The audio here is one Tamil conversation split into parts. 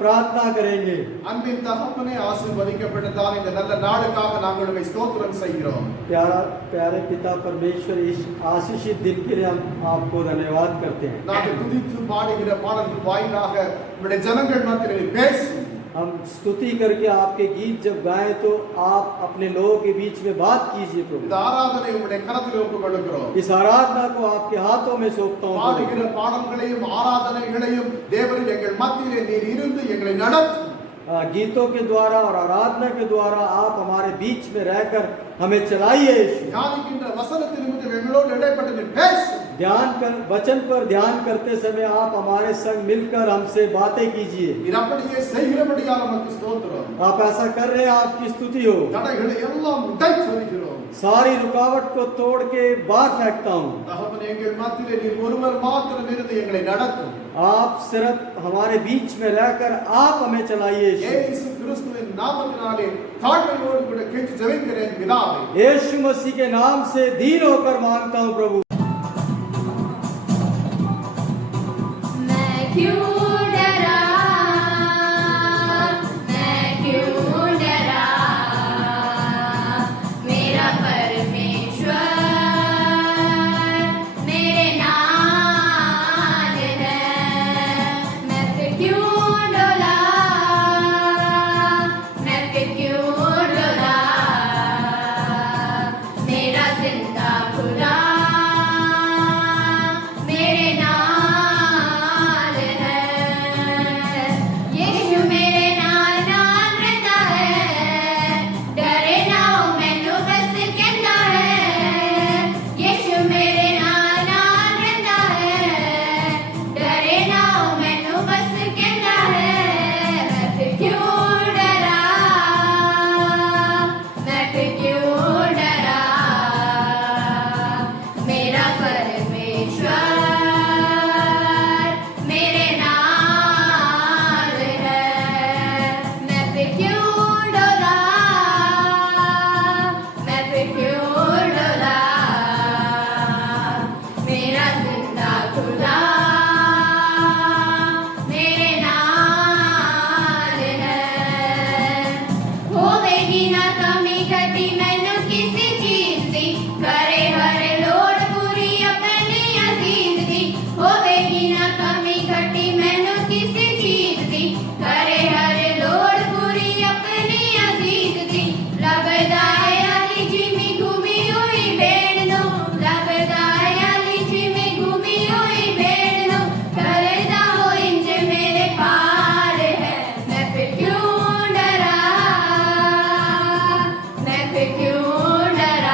प्रार्थना करेंगे। அன்பின் தகப்பனே, ஆசீர்வதிக்கப்பட்டதான இந்த நல்ல நாளுக்காக நாங்கள் உம்மை ஸ்தோத்திரம் செய்கிறோம். प्यारे पिता परमेश्वर, इस आशीषित दिन के लिए हम आपको धन्यवाद करते हैं। நாங்கள் துதித்து பாடுகிற பாடல்கள் வாயிலாக உம்முடைய ஜனங்கள் மத்தியிலே பேசும். हम स्तुति करके आपके गीत जब गाएं तो आप अपने लोगों के बीच में बात कीजिए प्रभु। இந்த ஆராதனை உம்முடைய கரத்தில் ஒப்புக் கொடுக்கிறோம். इस आराधना को आपके हाथों में सौंपता हूं। பாடுகிற பாடல்களையும் ஆராதனைகளையும் தேவரீர் எங்கள் மத்தியிலே நீர் இருந்து எங்களை நடத்தும். गीतों के द्वारा और आराधना के द्वारा आप हमारे बीच में रहकर हमें चलाइए। தியானிக்கின்ற வசனத்தின் நிமித்தம் எங்களோடு இடைப்பட்டு நீர் பேசும். वचन पर ध्यान करते समय आप हमारे संग मिलकर हमसे बातें कीजिए। நீர் அப்படியே செய்கிறபடியால் உமக்கு ஸ்தோத்திரம். आप ऐसा कर रहे हैं, आपकी स्तुति हो। தடைகளை எல்லாம் உடைத்து வருகிறோம். सारी रुकावट को तोड़ के बाहर फेंकता हूँ। தகப்பனே, எங்கள் மத்தியிலே நீர் ஒருவர் மாத்திரம் இருந்து எங்களை நடத்தும். आप सिर्फ हमारे बीच में रहकर आप हमें चलाइए। இயேசு கிறிஸ்துவின் நாமத்தினாலே தாழ்மையோடு கூட கேட்டு ஜெபிக்கிறேன் பிதாவே. यीशु मसीह के नाम से दीन होकर मांगता हूँ प्रभु। मैं क्यों डरा, मैं क्यों डरा, मेरा परमेश्वर मेरे नाल है। मैं फिर क्यों डोला, मैं फिर क्यों डोला, मेरा जिंदा खुदा मेरे नाल है। यीशु मेरे नाल नाल रहता है, डरे ना हो मैनू बस कहता है। यीशु मेरे नाल नाल रहता है, डरे ना हो मैनू बस कहता है। मैं फिर क्यों डरा, मैं फिर क्यों डरा, मेरा परमेश्वर मेरे नाल है। मैं फिर क्यों डोला, मैं फिर क्यों डोला, मेरा जिंदा खुदा मेरे नाल है। होवेगी ना कमी घटी मैनू किसी चीज दी, करे हर लोड़ पूरी अपनी अजीज दी। होवेगी ना कमी घटी मैनू किसी चीज दी, करे हर लोड़ पूरी अपनी अजीज दी। लगदा है अली जिमी घूमी हुई भेड़ नो, लगदा है अली जिमी घूमी हुई भेड़ नो, करदा हो इंज मेरे पार है। मैं फिर क्यों डरा, मैं फिर क्यों डरा,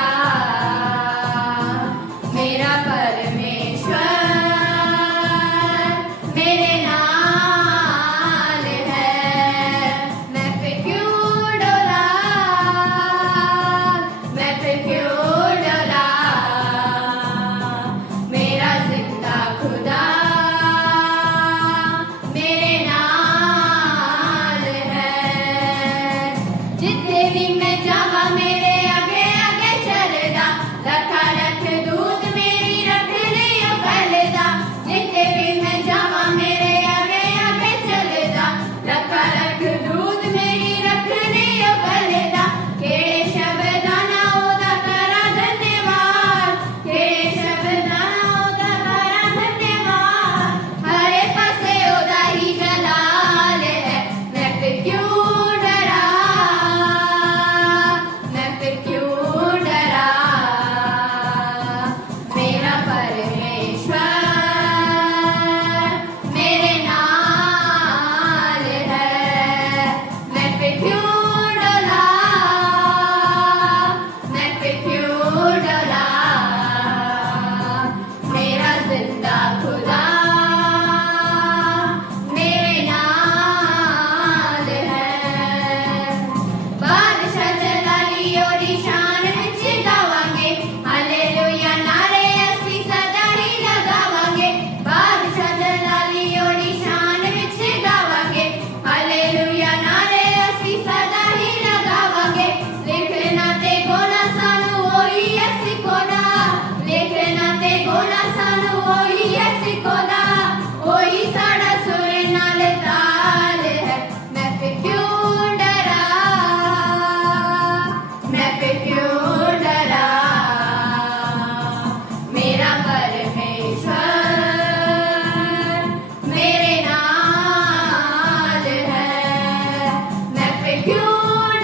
क्यों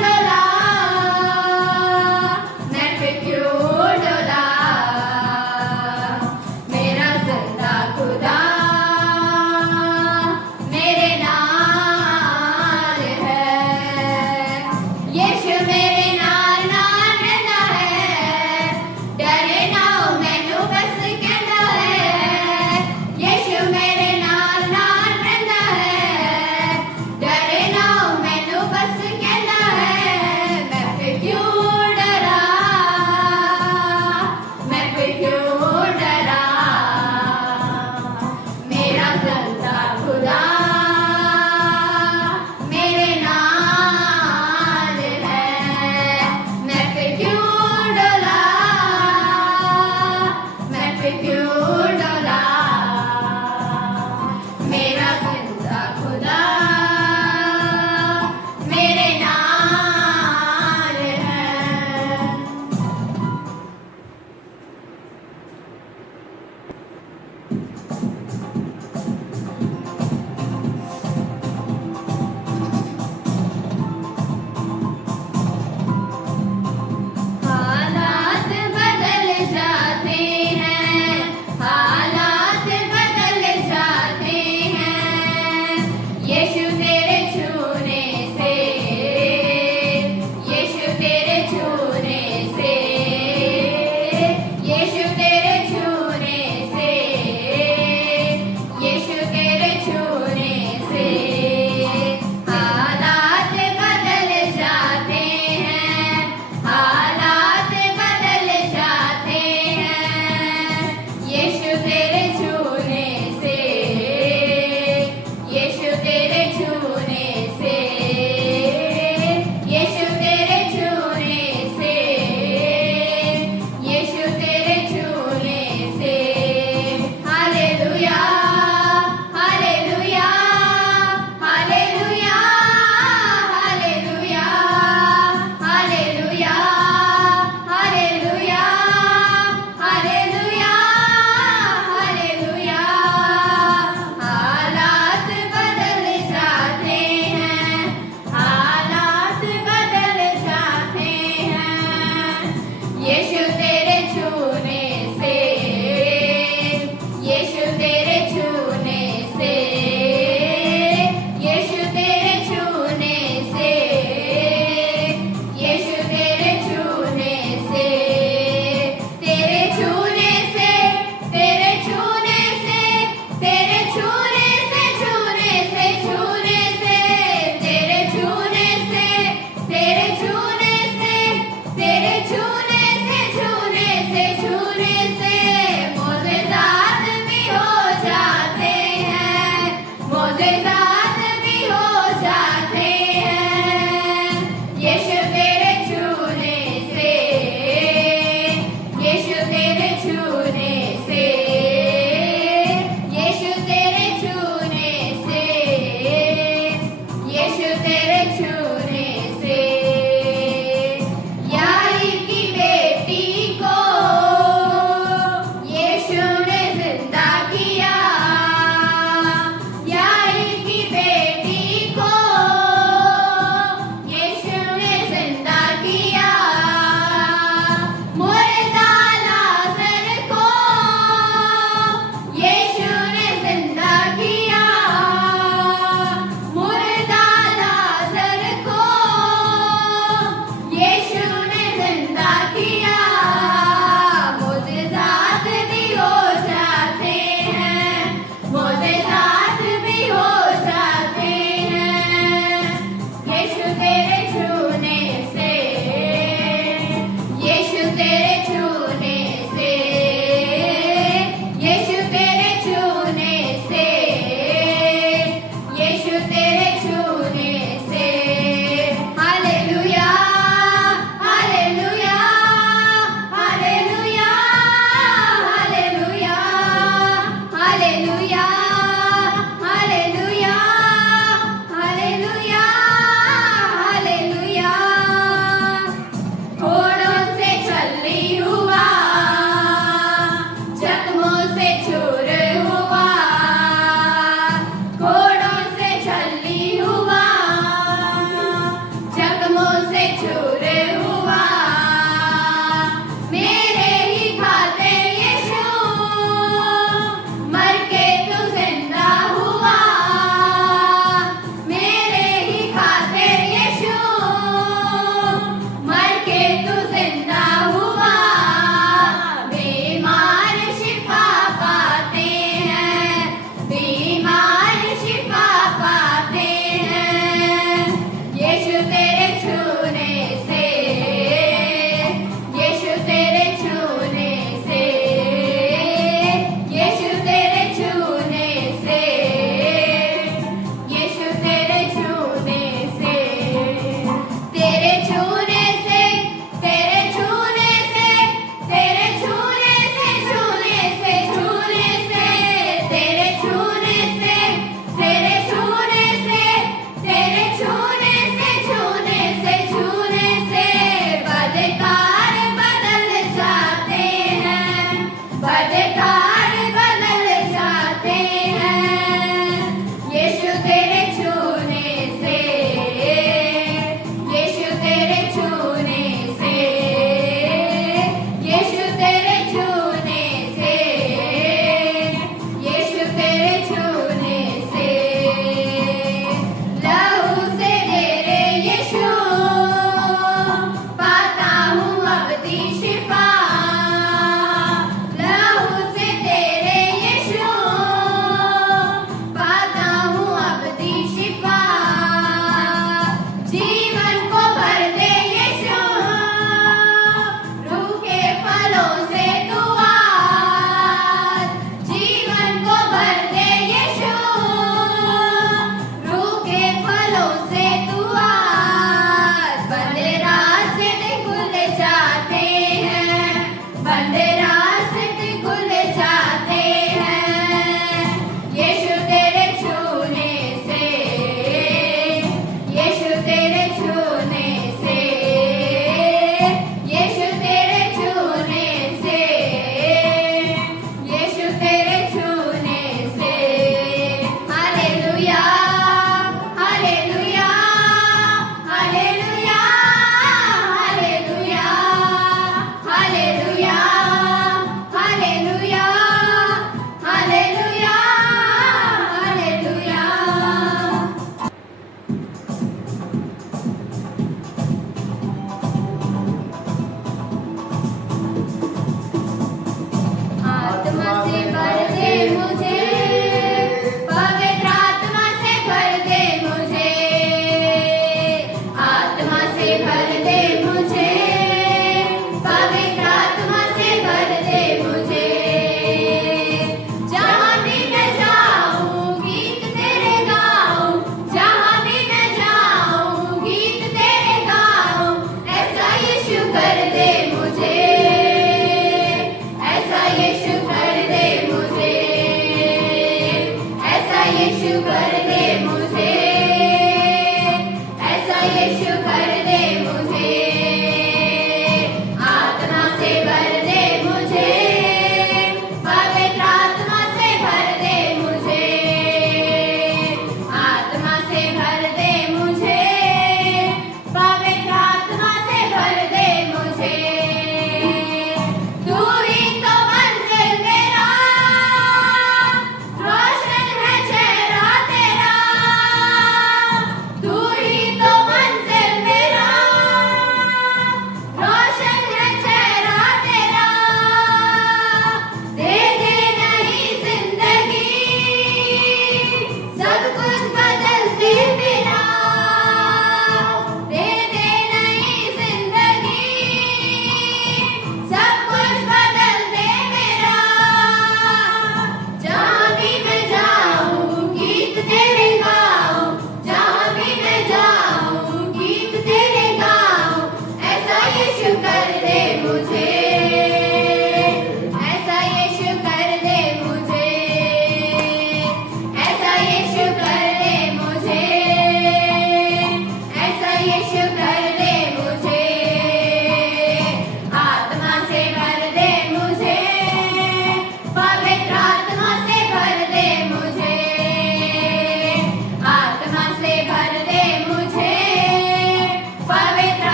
डोला, मैं फिर क्यों डोला, मेरा जिंदा खुदा मेरे नाल है, यीशु मेरे नाल नाल रहंदा है, डरे ना मैनू बस कहंदा है, यीशु मेरे नाल नाल रहंदा है, डरे ना मैनू बस कहंदा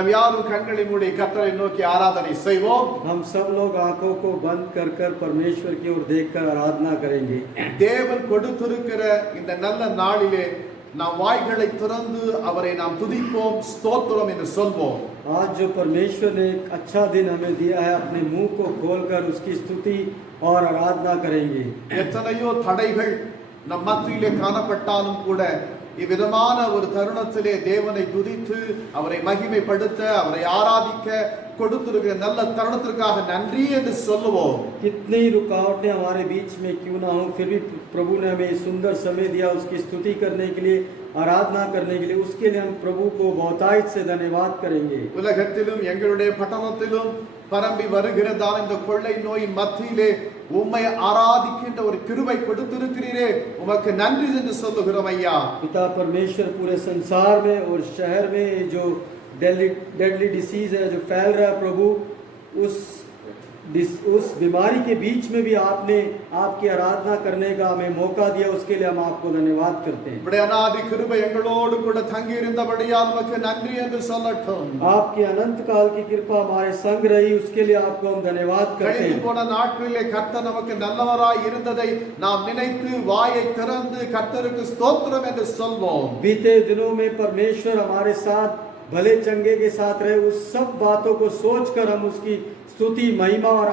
நாம் யாரும் கண்களை மூடி கர்த்தரை நோக்கி ஆராதனை செய்வோம். हम सब लोग आंखों को बंद कर कर परमेश्वर की ओर देखकर आराधना करेंगे. தேவன் கொடுத்திருக்கிற இந்த நல்ல நாளிலே நாம் வாய்களை திறந்து அவரை நாம் துதிப்போம், ஸ்தோத்திரம் என்று சொல்வோம். आज जो परमेश्वर ने एक अच्छा दिन हमें दिया है, अपने मुंह को खोलकर उसकी स्तुति और आराधना करेंगे. எத்தனையோ தடைகள் நம் மத்தியிலே காணப்பட்டாலும் கூட இவ்விதமான ஒரு தருணத்திலே தேவனை துதித்து அவரை மகிமைப்படுத்த அவரை ஆராதிக்க கொடுத்திருக்கிற நல்ல தருணத்திற்காக நன்றி என்று சொல்லுவோம். कितनी रुकावटें हमारे बीच में क्यों ना हो, फिर भी प्रभु ने हमें सुंदर समय दिया उसकी स्तुति करने के लिए, आराधना करने के लिए. उसके लिए हम प्रभु को बहुतायत से धन्यवाद करेंगे. உலகத்திலும் எங்களுடைய பட்டணத்திலும் பரம்பி வருகிறதான இந்த கொள்ளை நோயின் மத்தியிலே உம்மை ஆராதிக்கின்ற ஒரு கிருபை கொடுத்திருக்கிறீரே, உமக்கு நன்றி என்று சொல்லுகிறோம் ஐயா. पिता परमेश्वर पूरे संसार में और शहर में जो डेडली डिसीज है जो फैल रहा है, प्रभु उस बीमारी के बीच में भी आपने आपकी आराधना करने का हमें मौका दिया, उसके लिए हम आपको धन्यवाद करते हैं. இப்படி அநாதி கிருபை எங்களோடு கூட தங்கி இருந்தபடியால் உமக்கு நன்றி என்று சொல்லட்டும். आपकी अनंत काल की कृपा हमारे संग रही, उसके लिए आपको हम धन्यवाद करते கழிந்து हैं. போன நாட்களிலே கர்த்தர் நமக்கு நல்லவராய் இருந்ததை நாம் நினைத்து வாயை திறந்து கர்த்தருக்கு ஸ்தோத்திரம் என்று சொல்வோம். बीते दिनों में परमेश्वर हमारे साथ भले चंगे के साथ रहे, उस सब बातों को सोचकर हम उसकी स्तुति महिमा और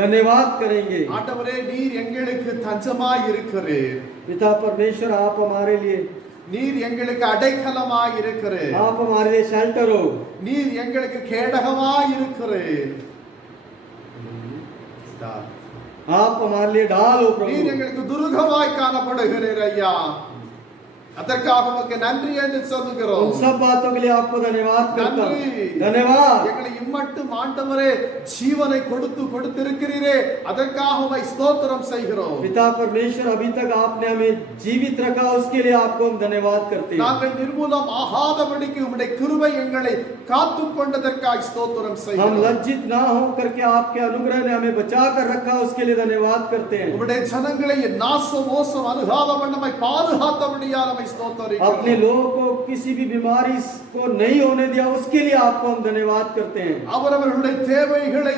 धन्यवाद करेंगे. ஆண்டவரே, நீர் எங்களுக்கு தஞ்சமாய் இருக்கிறீர். पिता परमेश्वर आप हमारे लिए, நீர் எங்களுக்கு அடைக்கலமாய் இருக்கிறீர். आप हमारे लिए शेल्टर हो. நீர் எங்களுக்கு கேடகமாய் இருக்கிறீர். आप हमारे लिए ढाल हो நீர் प्रभु. எங்களுக்கு துருகமாய் காணப்படுகிறீர் ஐயா. அதற்காக உமக்கு நன்றி என்று சொல்லுகிறோம். उन सब बातों के लिए आपको धन्यवाद करता हूं. நன்றி. धन्यवाद. எங்களை இம்மட்டும் ஆண்டவரே ஜீவனை கொடுத்திருக்கிறீரே, அதற்காக உம்மை ஸ்தோத்திரம் செய்கிறோம். पिता परमेश्वर अभी तक आपने हमें जीवित रखा, उसके लिए आपको हम धन्यवाद करते हैं. நாங்கள் நிர்மூலம் ஆகாதபடிக்கு உம்முடைய கிருபை எங்களை காத்துக் கொண்டதற்காக ஸ்தோத்திரம் हम செய்கிறோம். लज्जित ना हो करके आपके अनुग्रह ने हमें बचा कर रखा, उसके लिए धन्यवाद करते हैं. உம்முடைய ஜனங்களை நாச மோசம் அணுகாத வண்ணமாய் பாதுகாத்தபடியால் உம்மை अपने ஸ்தோத்திரிக்கிறோம். लोगों को किसी भी बीमारी को नहीं होने दिया, उसके लिए आपको हम धन्यवाद करते हैं. அவரவர்களுடைய தேவைகளை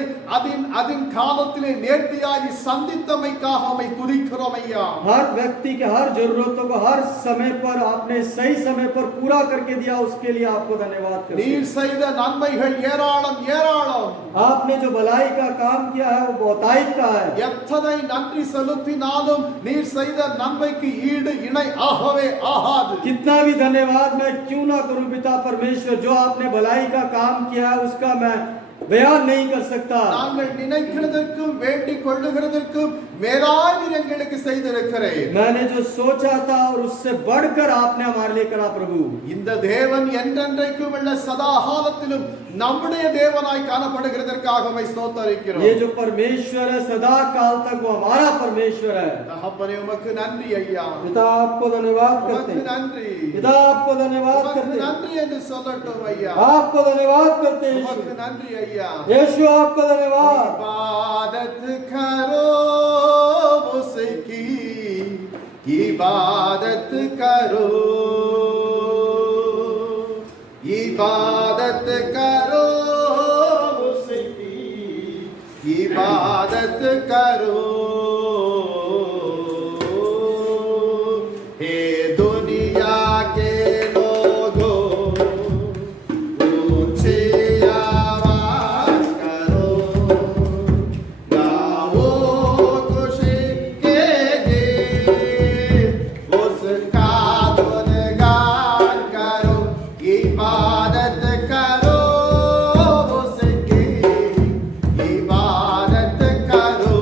அதின் காலத்திலே நேர்த்தியாகி சந்தித்தமைக்காக உம்மை துதிக்கிறோம் ஐயா. हर व्यक्ति के हर जरूरतों को हर समय पर आपने सही समय पर पूरा करके दिया, उसके लिए आपको धन्यवाद करते हैं. நீர் செய்த நன்மைகள் ஏராளம் ஏராளம். आपने जो भलाई का काम किया है वो बहुतायत का है. எத்தனை நன்றி செலுத்தினாலும் நீர் செய்த நன்மைக்கு ஈடு இணை ஆகவே ஆகாது. कितना भी धन्यवाद मैं क्यों ना करूं पिता परमेश्वर, जो आपने भलाई का काम किया है उसका मैं बयान नहीं कर सकता. நாங்கள் நினைக்கிறதற்கும் வேண்டிக் கொள்ளுகிறதற்கும் மேலாய் நீர் எங்களுக்கு செய்திருக்கிறீர். मैंने जो सोचा था और उससे बढ़कर आपने हमारे लिए करा प्रभु. இந்த தேவன் என்றென்றைக்கும் உள்ள சதா காலத்திலும் நம்முடைய தேவனாய் காணப்படுகிறதற்காக உம்மை ஸ்தோத்திரிக்கிறோம். ये जो परमेश्वर है सदा काल तक वो हमारा परमेश्वर है. தகப்பனே, உமக்கு நன்றி ஐயா. पिता आपको धन्यवाद करते உமக்கு हैं. நன்றி. पिता आपको धन्यवाद உமக்கு करते हैं. நன்றி என்று சொல்லட்டும் ஐயா. आपको धन्यवाद करते हैं உமக்கு यीशु. நன்றி ஐயா. यीशु आपको धन्यवाद. इबादत करो उसकी, इबादत करो, इबादत करो उसकी, इबादत करो. हे दुनिया के लोगों, ऊंची आवाज करो, गाओ खुशी के गीत, उसका गुणगान करो, इबादत करो उसकी, इबादत करो,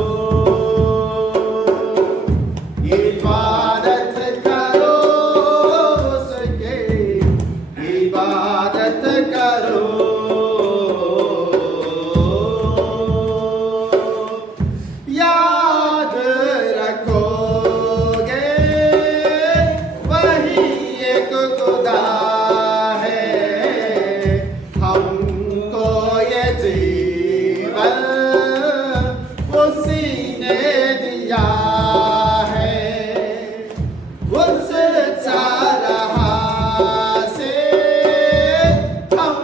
इबादत करो उसकी, इबादत करो. याद रखोगे वही एक खुदा है, हमको ये जीवन उसी ने दिया है. उस चारहा से हम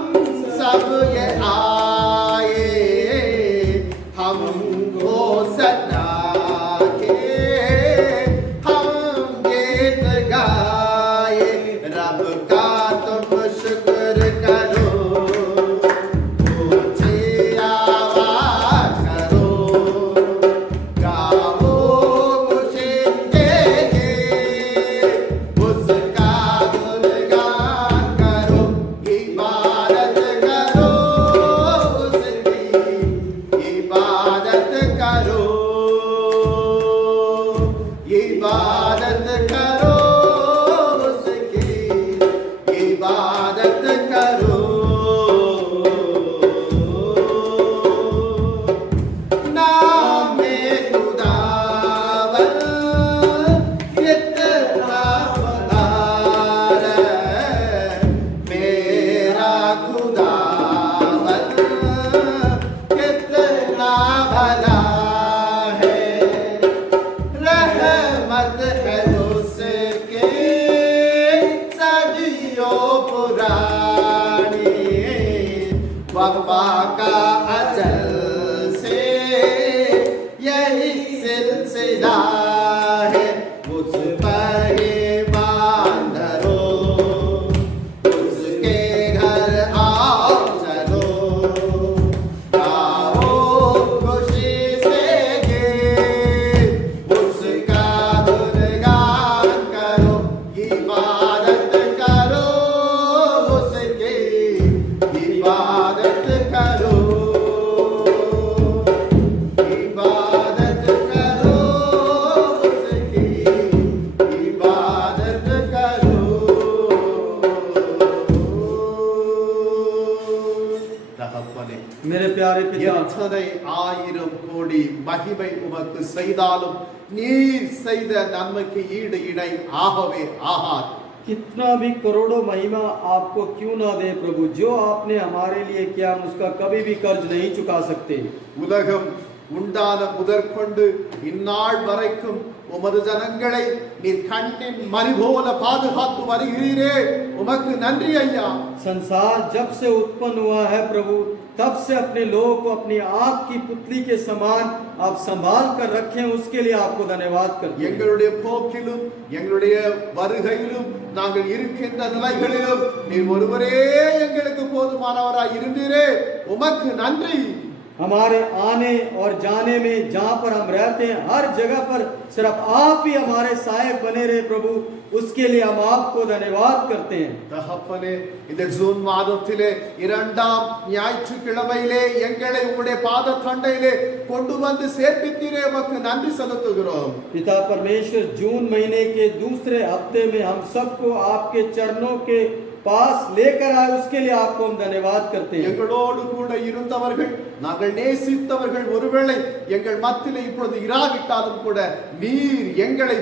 प्यारे पिता, எத்தனை ஆயிரம் கோடி மகிமை உமக்கு செய்தாலும் நீர் செய்த நன்மைக்கு ஈடு இணை ஆகவே ஆகாது. कितना भी करोड़ों महिमा आपको क्यों ना दे प्रभु, जो आपने हमारे लिए किया हम उसका कभी भी कर्ज नहीं चुका सकते। உலகம் உண்டான முதற்கொண்டு இந்நாள் வரைக்கும் உமது ஜனங்களை நீர் கண்ணின் மணி போல பாதுகாத்து வருகிறீரே, உமக்கு நன்றி ஐயா. संसार जब से उत्पन्न हुआ है प्रभु, तब से अपने लोगों को अपनी आँख की पुतली के समान आप संभाल कर रखें, उसके लिए आपको धन्यवाद करते हैं। எங்களுடைய போக்கிலும் எங்களுடைய வருகையிலும் நாங்கள் இருக்கின்ற நிலைகளிலும் நீர் ஒருவரே எங்களுக்கு போதுமானவராய் இருந்தீரே, உமக்கு நன்றி. हमारे आने और जाने में जहाँ पर हम रहते हैं हर जगह पर सिर्फ आप ही हमारे सहायक बने रहे प्रभु, उसके लिए हम आपको धन्यवाद करते हैं। தகப்பனே, இந்த ஜூன் மாதத்திலே இரண்டாம் ஞாயிற்றுக்கிழமையிலே எங்களை உம்முடைய பாத தண்டையிலே கொண்டு வந்து சேர்ப்பித்தீரே, உமக்கு நன்றி செலுத்துகிறோம். पिता परमेश्वर, जून महीने के दूसरे हफ्ते में हम सबको आपके चरणों के पास लेकर आए, उसके लिए आपको हम धन्यवाद करते हैं। எங்களோடு கூட இருந்தவர்கள், நாங்கள் நேசித்தவர்கள் ஒருவேளை எங்கள் மத்தியிலே இப்பொழுது இராவிட்டாலும் கூட நீர் எங்களை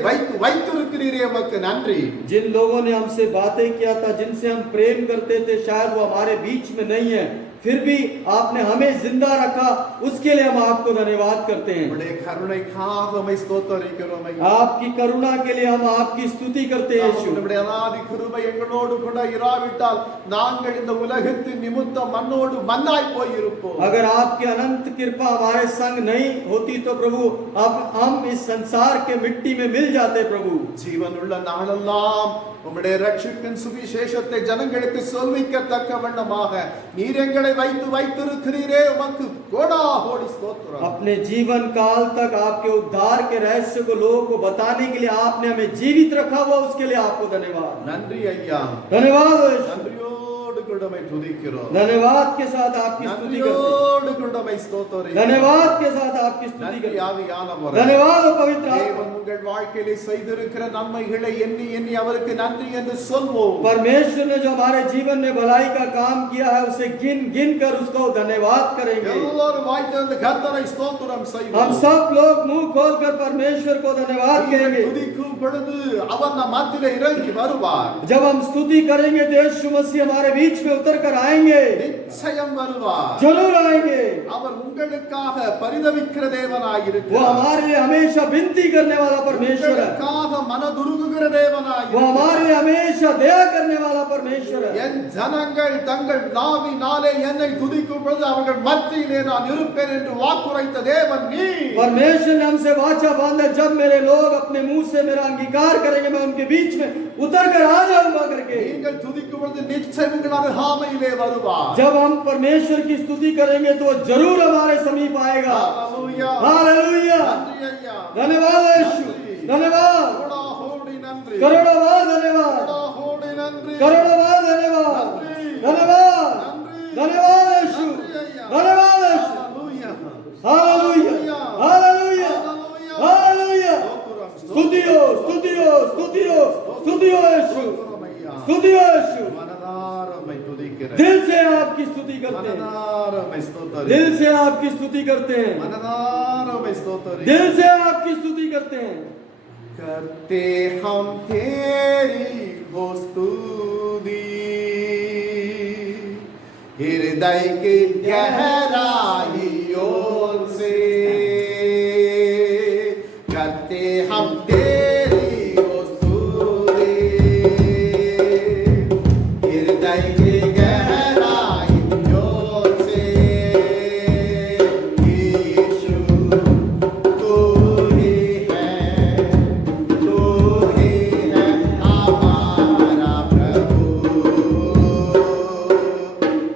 வைத்திருக்கிறீரே, உமக்கு நன்றி. जिन लोगों ने हमसे बातें किया था, जिनसे हम प्रेम करते थे, शायद वो हमारे बीच में नहीं है, फिर भी आपने हमें जिंदा रखा, उसके लिए हम आपको धन्यवाद करते हैं। உம்முடைய கருணைக்காக உம்மை ஸ்தோத்திரிக்கிறோம் ஐயா. आपकी करुणा के लिए हम आपकी स्तुति करते हैं यीशु। உம்முடைய அநாதி கிருபை எங்களோடு கூட இராவிட்டால் நாங்கள் இந்த உலகத்தின் நிமித்தம் மண்ணோடு மண்ணாய் போய் இருப்போம். अगर आपकी अनंत कृपा हमारे संग नहीं होती तो प्रभु अब हम इस संसार के मिट्टी में मिल जाते प्रभु। ஜீவனுள்ள நாளெல்லாம் உம்முடைய ரட்சிப்பின் சுவிசேஷத்தை ஜனங்களுக்கு சொல்விக்கத்தக்க வண்ணமாக நீர் எங்களை வைத்திருக்கிறீரே, உமக்கு கோடாகோடி ஸ்தோத்திரம். अपने जीवन काल तक आपके उद्धार के रहस्य को लोगों को बताने के लिए आपने हमें जीवित रखा हुआ, उसके लिए आपको धन्यवाद। நன்றி ஐயா. धन्यवाद यीशु। நன்றியோடு கூட உம்மை துதிக்கிறோம். धन्यवाद के साथ आपकी स्तुति करते हैं। நன்றியோடு கூட உம்மை ஸ்தோத்திரிக்கிறோம். धन्यवाद के साथ आपकी स्तुति நன்றி करते हैं। ஆவியானவரே. धन्यवाद ओ पवित्र आत्मा। தேவன் உங்கள் வாழ்க்கையிலே செய்திருக்கிற நன்மைகளை எண்ணி எண்ணி அவருக்கு நன்றி என்று சொல்வோம். परमेश्वर ने जो हमारे जीवन में भलाई का काम किया है, उसे गिन गिन कर उसको धन्यवाद करेंगे। எல்லாரும் வாய் திறந்து கர்த்தரை ஸ்தோத்திரம் செய்வோம். हम सब लोग मुंह खोलकर परमेश्वर को धन्यवाद करेंगे। துதிக்கும் பொழுது அவர் நம் மத்தியிலே இறங்கி வருவார். जब हम स्तुति करेंगे तो यीशु मसीह हमारे बीच में उतर कर आएंगे, நிச்சயம் வருவார். जरूर आएंगे। அவர் உங்களுக்காக பரிதவிக்கிற தேவனாய் वो இருக்கிறார். हमारे लिए हमेशा विनती करने वाला परमेश्वर है। உங்களுக்காக மனதுருகுகிற தேவனாய் वो हमारे लिए हमेशा दया करने वाला परमेश्वर है। என் ஜனங்கள் தங்கள் நாவினாலே என்னை துதிக்கும் பொழுது அவர்கள் மத்தியிலே நான் இருப்பேன் என்று வாக்குரைத்த தேவன் நீர். परमेश्वर ने हमसे वाचा बांधा, जब मेरे लोग अपने मुंह से मेरा अंगीकार करेंगे, मैं उनके बीच में उतर कर आ जाऊंगा करके। நீங்கள் துதிக்கும் பொழுது நிச்சயம் உங்கள் அருகாமையிலே வருவார். जब हम परमेश्वर की स्तुति करेंगे तो वो जरूर हमारे समीप आएगा। ஹalleluya. हालेलुया। நன்றி ஐயா. धन्यवाद यीशु। धन्यवाद। கோடாகோடி நன்றி. करोड़ों बार धन्यवाद। கோடாகோடி நன்றி. करोड़ों बार धन्यवाद। धन्यवाद। धन्यवाद यीशु। धन्यवाद यीशु। ஹalleluya. हालेलुया। हालेलुया। हालेलुया। स्तुतियो स्तुतियो स्तुतियो स्तुतियो यीशु। स्तुतियो यीशु। மனதார உம்மை துதிக்கிறேன். दिल से आपकी स्तुति करते हैं। மனதார உம்மை ஸ்தோத்திரிக்கிறேன். दिल से आपकी स्तुति करते हैं। மனதார உம்மை ஸ்தோத்திரிக்கிறேன். दिल से आपकी स्तुति करते हैं। करते हम तेरी हो स्तुति, हृदय की गहराइयों से करते हम तेरी हो स्तुति, हृदय की गहराइयों से यीशु तू ही है हमारा प्रभु,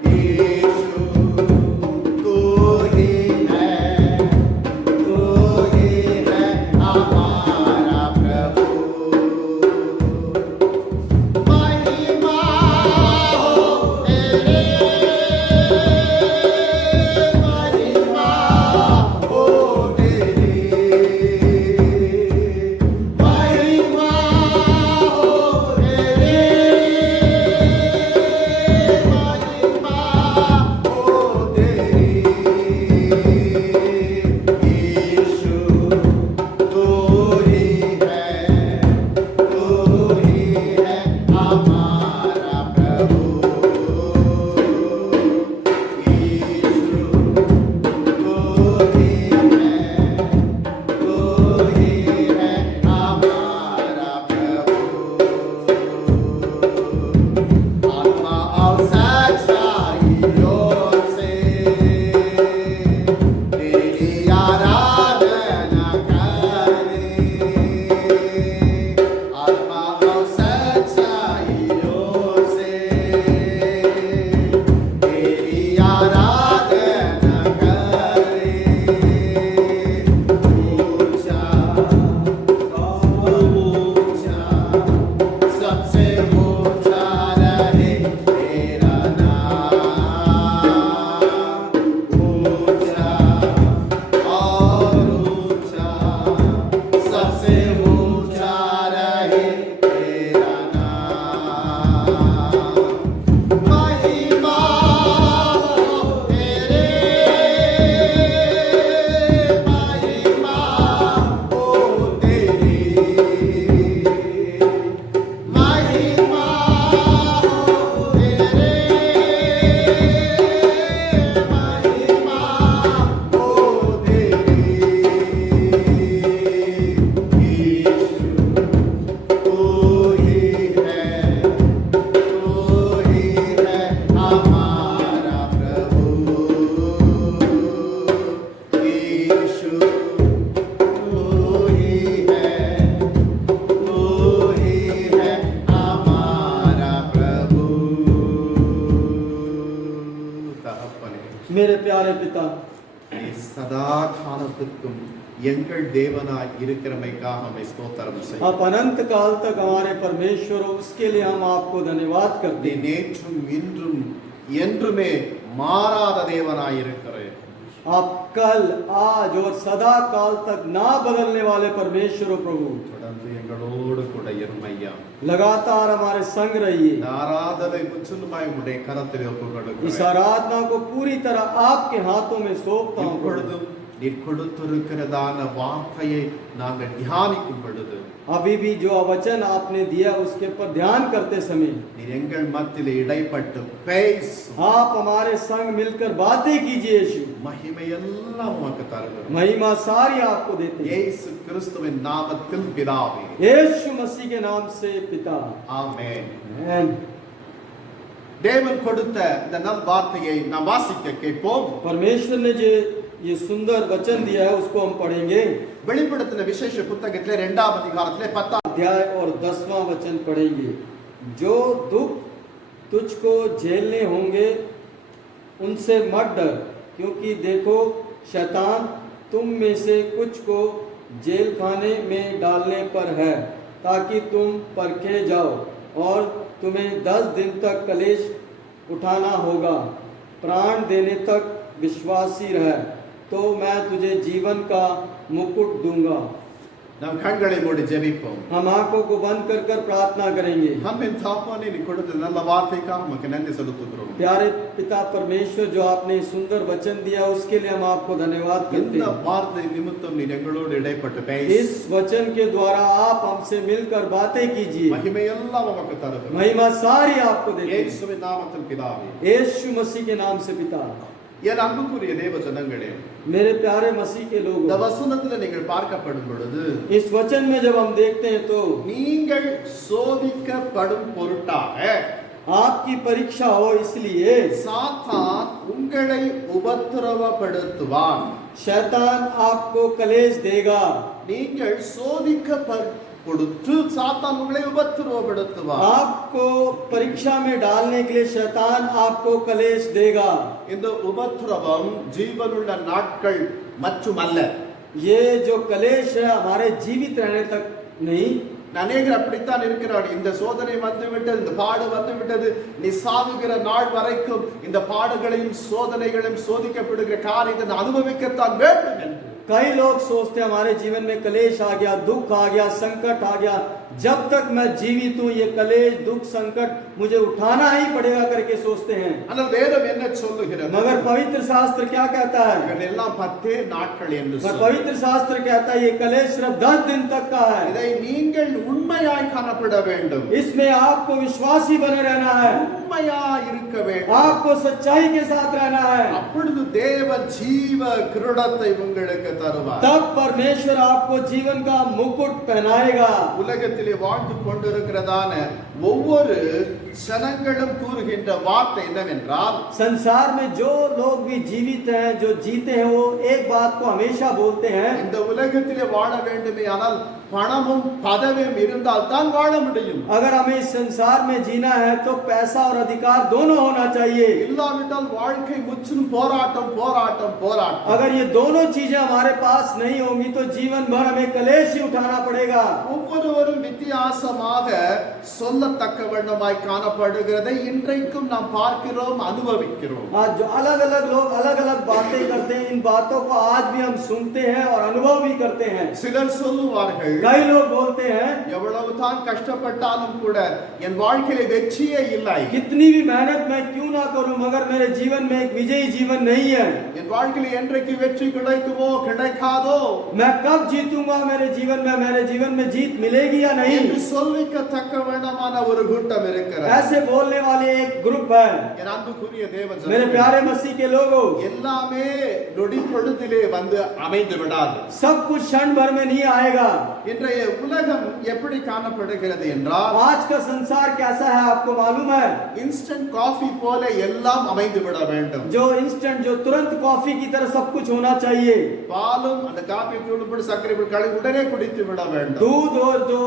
यीशु तू मेरे प्यारे पिता, நீ சதா காலத்துக்கும் எங்கள் தேவனாய் இருக்கிறமைக்காக உம்மை ஸ்தோத்திரம் செய்கிறோம். आप अनंत काल तक हमारे परमेश्वर हो, उसके लिए हम आपको धन्यवाद करते நீ हैं। நேற்றும் இன்றும் என்றுமே மாறாத தேவனாய் இருக்கிறீர். आप कल, आज और सदा काल तक ना बदलने वाले परमेश्वर हो प्रभु। தொடர்ந்து எங்களோடு கூட இருமையா. लगातार हमारे संग रहिए। இந்த ஆராதனை முற்றிலுமாய் உம்முடைய கரத்தில் इस ஒப்புக்கொடுக்கிறேன். आराधना को पूरी तरह आपके हाथों में सौंपता हूं प्रभु। இப்பொழுதும் நீர் கொடுத்திருக்கிறதான வார்த்தையை நாங்கள் தியானிக்கும் பொழுது अभी भी जो वचन आपने दिया उसके ऊपर ध्यान करते समय நீர் எங்கள் மத்தியிலே இடைப்பட்டு பேசும். आप हमारे संग मिलकर बातें कीजिए यीशु। மகிமை எல்லாம் உமக்கு தருகிறோம். महिमा सारी आपको देते हैं இயேசு கிறிஸ்துவின் நாமத்தில் பிதாவே. यीशु मसीह के नाम से पिता, ஆமென். आमीन। தேவன் கொடுத்த இந்த நல் வார்த்தையை நாம் வாசிக்க கேட்போம். परमेश्वर ने जो ये सुंदर वचन दिया है उसको हम पढ़ेंगे। வெளிப்படுத்தின விசேஷ புத்தகத்திலே 2ஆம் அதிகாரத்திலே 10ஆம் अध्याय और 10वां वचन पढ़ेंगे। जो दुख तुझको झेलने होंगे उनसे मत डर, क्योंकि देखो शैतान तुम में से कुछ को जेल खाने में डालने पर है, ताकि तुम परखे जाओ और तुम्हें 10 दिन तक कलेश उठाना होगा। प्राण देने तक विश्वासी रह, तो मैं तुझे जीवन का मुकुट दूंगा। நாம் கண்களை மூடி ஜெபிப்போம். हम आंखों को बंद कर कर प्रार्थना करेंगे। அன்பின் தகப்பனே, நீ கொடுத்த நல்ல வார்த்தைக்காக உமக்கு நன்றி செலுத்துகிறோம். प्यारे पिता परमेश्वर, जो आपने सुंदर वचन दिया उसके लिए हम आपको धन्यवाद करते இந்த हैं। வார்த்தை நிமித்தம் நீர் எங்களோடு இடைப்பட்டு பேசு. इस वचन के द्वारा आप हमसे मिलकर बातें कीजिए। மகிமை எல்லாம் உமக்கு தருகிறோம். महिमा सारी आपको देते हैं, இயேசுவின் நாமத்தில் பிதாவே. यीशु मसीह के नाम से पिता। என் அன்புக்குரிய தேவ ஜனங்களே, मेरे प्यारे मसीह के இந்த लोग, வசனத்துல நீங்கள் பார்க்கப்படும் பொழுது इस वचन में जब हम देखते हैं तो நீங்கள் சோதிக்கப்படும் பொருட்டாக आपकी परीक्षा हो इसलिए சாத்தான் உங்களை உபத்திரவப்படுத்துவான். शैतान आपको कलेश देगा। நீங்கள் கொடுத்து சாத்தான் உங்களை உபத்திரவப்படுத்துவான். आपको परीक्षा में डालने के लिए शैतान आपको कलेश देगा। இந்த உபத்திரவம் ஜீவனுள்ள நாட்கள் மட்டுமல்ல. ये जो कलेश है हमारे जीवित रहने तक नहीं। அநேகர் அப்படித்தான் இருக்கிறார். இந்த சோதனை வந்து விட்டது, இந்த பாடு வந்து விட்டது, நீ சாகுகிற நாள் வரைக்கும் இந்த பாடுகளையும் சோதனைகளையும் சோதிக்கப்படுகிற காரியத்தை நான் அனுபவிக்கத்தான் வேண்டும் என்று. कई लोग सोचते हैं हमारे जीवन में कलेश आ गया, दुख आ गया, संकट आ गया, जब तक मैं जीवित हूँ ये कलेश दुख संकट मुझे उठाना ही पड़ेगा करके सोचते हैं। ஆனால் வேதம் என்ன சொல்லுகிறது? मगर पवित्र शास्त्र क्या कहता है? இதெல்லாம் 10 நாட்கள் என்று पर சொல்லுகிறது. पवित्र शास्त्र कहता है ये कलेश सिर्फ 10 दिन तक का है। இதை நீங்கள் உண்மையாய் காணப்பட வேண்டும். इसमें आपको विश्वासी बने रहना है, உண்மையாய் இருக்க வேண்டும். आपको सच्चाई के साथ रहना है। அப்பொழுது தேவ ஜீவ கிரீடத்தை உங்களுக்கு தருவார். तब परमेश्वर आपको जीवन का मुकुट पहनाएगा। உலகத்திலே வாழ்ந்து கொண்டிருக்கிறதான ஒவ்வொரு ஜனங்களும் கூறுகின்ற வார்த்தை என்னவென்றால், संसार में जो लोग भी जीवित हैं, जो जीते हैं, वो एक बात को हमेशा बोलते हैं, இந்த உலகத்திலே வாழ வேண்டுமே ஆனால் பணமும் பதவியும் இருந்தால் தான் வாழ முடியும். अगर हमें इस संसार में जीना है तो पैसा और अधिकार दोनों होना चाहिए। இல்லாவிட்டால் வாழ்க்கை முற்றிலும் போராட்டம் போராட்டம் போராட்டம். अगर ये दोनों चीजें हमारे पास नहीं होंगी तो जीवन भर हमें कलेश ही उठाना पड़ेगा। ஒவ்வொருவரும் வித்தியாசமாக சொல்லத்தக்க வண்ணமாய் காணப்படுகிறதை இன்றைக்கும் நாம் பார்க்கிறோம், அனுபவிக்கிறோம். आज जो अलग अलग लोग अलग अलग बातें करते हैं, इन बातों को आज भी हम सुनते हैं और अनुभव भी करते हैं। சிலர் சொல்லுவார்கள், कई लोग बोलते हैं எவ்வளவு தான் கஷ்டப்பட்டாலும் கூட என் வாழ்க்கையில வெற்றியே இல்லை. कितनी भी मेहनत मैं क्यों ना करूं मगर मेरे जीवन में एक विजयी जीवन नहीं है। என் வாழ்க்கையில என்றைக்கு வெற்றி கிடைக்குமோ கிடைக்காதோ मैं कब जीतूंगा, मेरे जीवन में जीत मिलेगी या नहीं, என்று சொல்லிக்கத்தக்க வேண்டமான ஒரு கூட்டம் இருக்கிறது. ऐसे बोलने वाले एक ग्रुप है। என் அன்புக்குரிய தேவ मेरे ஜனங்களே, प्यारे मसीह के लोगों, எல்லாமே நொடி பொழுதிலே வந்து அமைந்து விடாது. सब कुछ क्षण भर में नहीं आएगा। இன்றைய உலகம் எப்படி காணப்படுகிறது என்றால், आज का संसार कैसा है आपको मालूम है? இன்ஸ்டன்ட் காஃபி போல எல்லாம் அமைந்து விட வேண்டும். जो इंस्टेंट, जो तुरंत कॉफी की तरह सब कुछ होना चाहिए। பாலும் அந்த காபி தூள் போட்டு சர்க்கரை போட்டு கலக்கி உடனே குடித்து விட வேண்டும். दूध और जो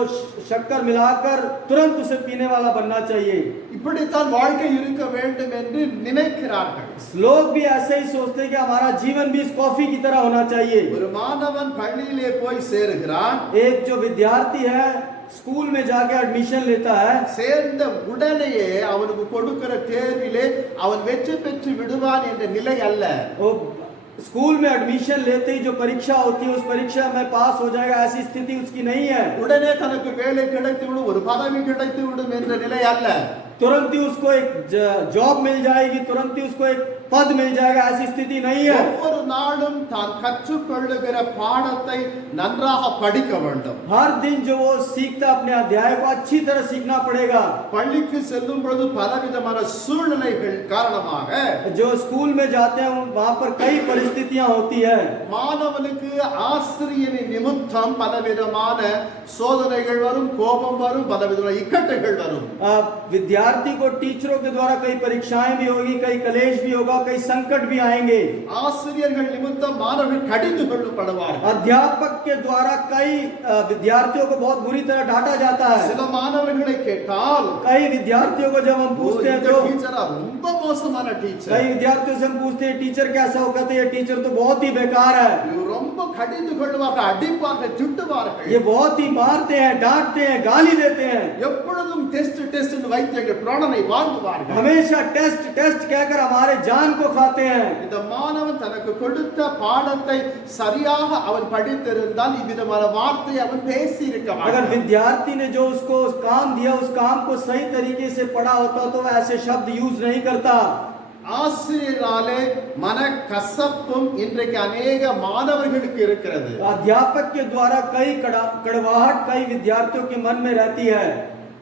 शक्कर मिलाकर तुरंत उसे पीने वाला बनना चाहिए। இப்படித்தான் வாழ்க்கை இருக்க வேண்டும் என்று நினைக்கிறார்கள். लोग भी ऐसे ही सोचते हैं कि हमारा जीवन भी इस कॉफी की तरह होना चाहिए। ஒரு மாணவன் பள்ளியிலே போய் சேருகிறான். एक जो विद्यार्थी है स्कूल में जाके एडमिशन लेता है, சேர்ந்த உடனேயே அவனுக்கு கொடுக்கிற தேர்விலே அவன் வெற்றி பெற்று விடுவான் என்ற நிலை அல்ல. वो स्कूल में एडमिशन लेते ही जो परीक्षा होती है उस परीक्षा में पास हो जाएगा, ऐसी स्थिति उसकी नहीं है। உடனே தனக்கு வேலை கிடைத்து விடும், ஒரு பதவி கிடைத்து விடும் என்ற நிலை அல்ல. तुरंत ही उसको एक जॉब मिल जाएगी, तुरंत ही उसको एक पद मिल जाएगा, ऐसी स्थिति नहीं है। ஒவ்வொரு நாளும் தான் கற்றுக்கொள்ளுகிற பாடத்தை நன்றாக படிக்க வேண்டும். हर दिन जो वो सीखता अपने अध्याय को अच्छी तरह सीखना पड़ेगा। பள்ளிக்கு செல்லும் பொழுது பலவிதமான சூழ்நிலைகள் காரணமாக जो स्कूल में जाते हैं वहां पर कई परिस्थितियां होती है। மாணவனுக்கு ஆசிரியரின் நிமித்தம் பலவிதமான சோதனைகள் வரும், கோபம் வரும், பலவிதமான இக்கட்டுகள் வரும். विद्यार्थी को टीचरों के द्वारा कई परीक्षाएं भी होगी, कई कलेश भी होगा, कई संकट भी आएंगे। ஆசிரியர்கள் நிமித்தம் மாணவர்கள் கடிந்து கொள்ளப்படுவார்கள். अध्यापक के द्वारा कई विद्यार्थियों को बहुत बुरी तरह डांटा जाता है। சில மாணவர்களை கேட்டால் कई विद्यार्थियों को जब हम पूछते हैं तो டீச்சரா ரொம்ப மோசமான டீச்சர், कई विद्यार्थियों से हम पूछते हैं टीचर कैसा हो, कहते हैं ये टीचर तो बहुत ही बेकार है, இவர் ரொம்ப கடிந்து கொள்வார்கள், அடிப்பார்கள், திட்டுவார்கள். ये बहुत ही मारते हैं, डांटते हैं, गाली देते हैं, எப்பொழுதும் டெஸ்ட் டெஸ்ட் வைத்து எங்கள் பிராணனை வாங்குவார்கள். हमेशा टेस्ट टेस्ट कहकर हमारे जान को खाते हैं। இந்த மாணவன் தனக்கு கொடுத்த பாடத்தை சரியாக அவன் படித்திருந்தால் இவ்விதமான வார்த்தையை அவன் பேசி இருக்க अगर மாட்டான். विद्यार्थी ने जो उसको काम दिया उस काम को सही तरीके से पढ़ा होता तो वह ऐसे शब्द यूज नहीं करता। ஆசிரியராலே மனக்கசப்பும் இன்றைக்கு अनेक மாணவர்களுக்கு இருக்கிறது. अध्यापक के द्वारा कई कड़वाहट कई विद्यार्थियों के मन में रहती है।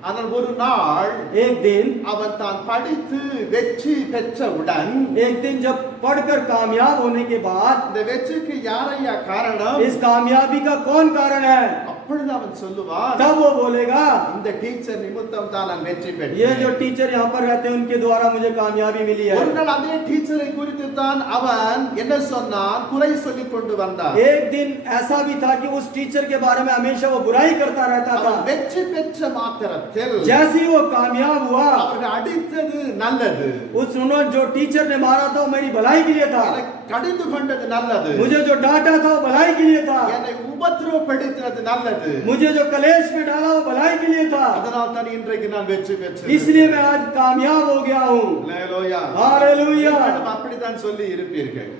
ஆனால் ஒரு நாள் एक दिन அவன் தான் படித்து வெற்றி பெற்றவுடன் एक दिन जब पढ़कर कामयाब होने के बाद இந்த வெற்றிக்கு யாரையா காரணம்? इस कामयाबी का कौन कारण है? அப்பொழுது அவன் சொல்லுவான், तब वो बोलेगा இந்த டீச்சர் நிமித்தம் தான் நான் வெற்றி ये பெற்றேன். जो टीचर यहाँ पर रहते हैं उनके द्वारा मुझे कामयाबी मिली है। ஒரு நாள் அதே டீச்சரை குறித்து தான் அவன் என்ன சொன்னான்? குறை சொல்லிக் கொண்டு வந்தான். एक दिन ऐसा भी था कि उस टीचर के बारे में हमेशा वो बुराई करता रहता அவன் था। வெற்றி பெற்ற மாத்திரத்தில் जैसे ही वो कामयाब हुआ அவர்கள் அடித்தது நல்லது, उन्होंने जो टीचर ने मारा था वो मेरी भलाई के लिए था, என்னை கடிந்து கொண்டது நல்லது, मुझे जो डांटा था वो भलाई के लिए था, என்னை உபத்திரவப்படுத்தினது நல்லது, मुझे जो कलेश में डाला वो भलाई के लिए था, அதனால் தான் இன்றைக்கு நான் வெற்றி பெற்றேன். इसलिए मैं आज कामयाब हो गया हूँ। அல்லேலூயா. हालेलुया। நீங்களும் அப்படித்தான் சொல்லி இருப்பீர்கள்.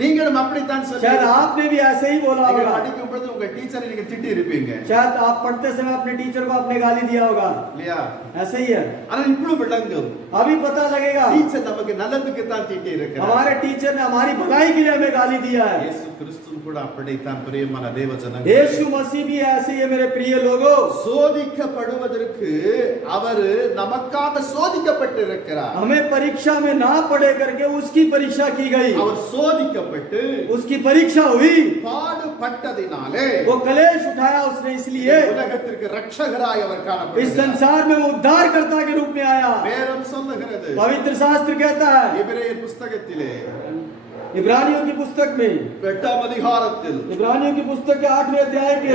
நீங்களும் அப்படித்தான் சொல்லி शायद आपने भी ऐसे ही बोला நீங்கள் होगा, படிக்கும் பொழுது உங்க டீச்சரை நீங்க திட்டி இருப்பீங்க शायद आप पढ़ते समय अपने टीचर को आपने गाली दिया होगा, இல்லையா? ऐसे ही है। ஆனா இப்படி விளங்கும், अभी पता लगेगा டீச்சர் நமக்கு நல்லதுக்கு தான் திட்டி இருக்கிறார். हमारे टीचर ने हमारी भलाई के लिए हमें गाली दिया है। இயேசு கிறிஸ்து கூட அப்படித்தான் பிரியமான தேவ ஜனங்களே. यीशु मसीह भी ऐसे ही है मेरे प्रिय लोगों। சோதிக்கப்படுவதற்கு அவர் நமக்காக சோதிக்கப்பட்டிருக்கிறார். हमें परीक्षा में ना पढ़े करके उसकी परीक्षा की गई, அவர் சோதிக்கப்பட்டு उसकी परीक्षा हुई, பாடுபட்டதினாலே वो कलेश उठाया उसने, इसलिए உலகத்திற்கு ரட்சகராய் அவர் इस காணப்படுகிறார். संसार में वो उद्धारकर्ता के रूप में आया। வேதம் சொல்லுகிறது, पवित्र शास्त्र कहता है எபிரேயர் புஸ்தகத்திலே इब्रानियों की पुस्तक में, 8ஆம் அதிகாரத்தில் इब्रानियों की पुस्तक के 8वें अध्याय के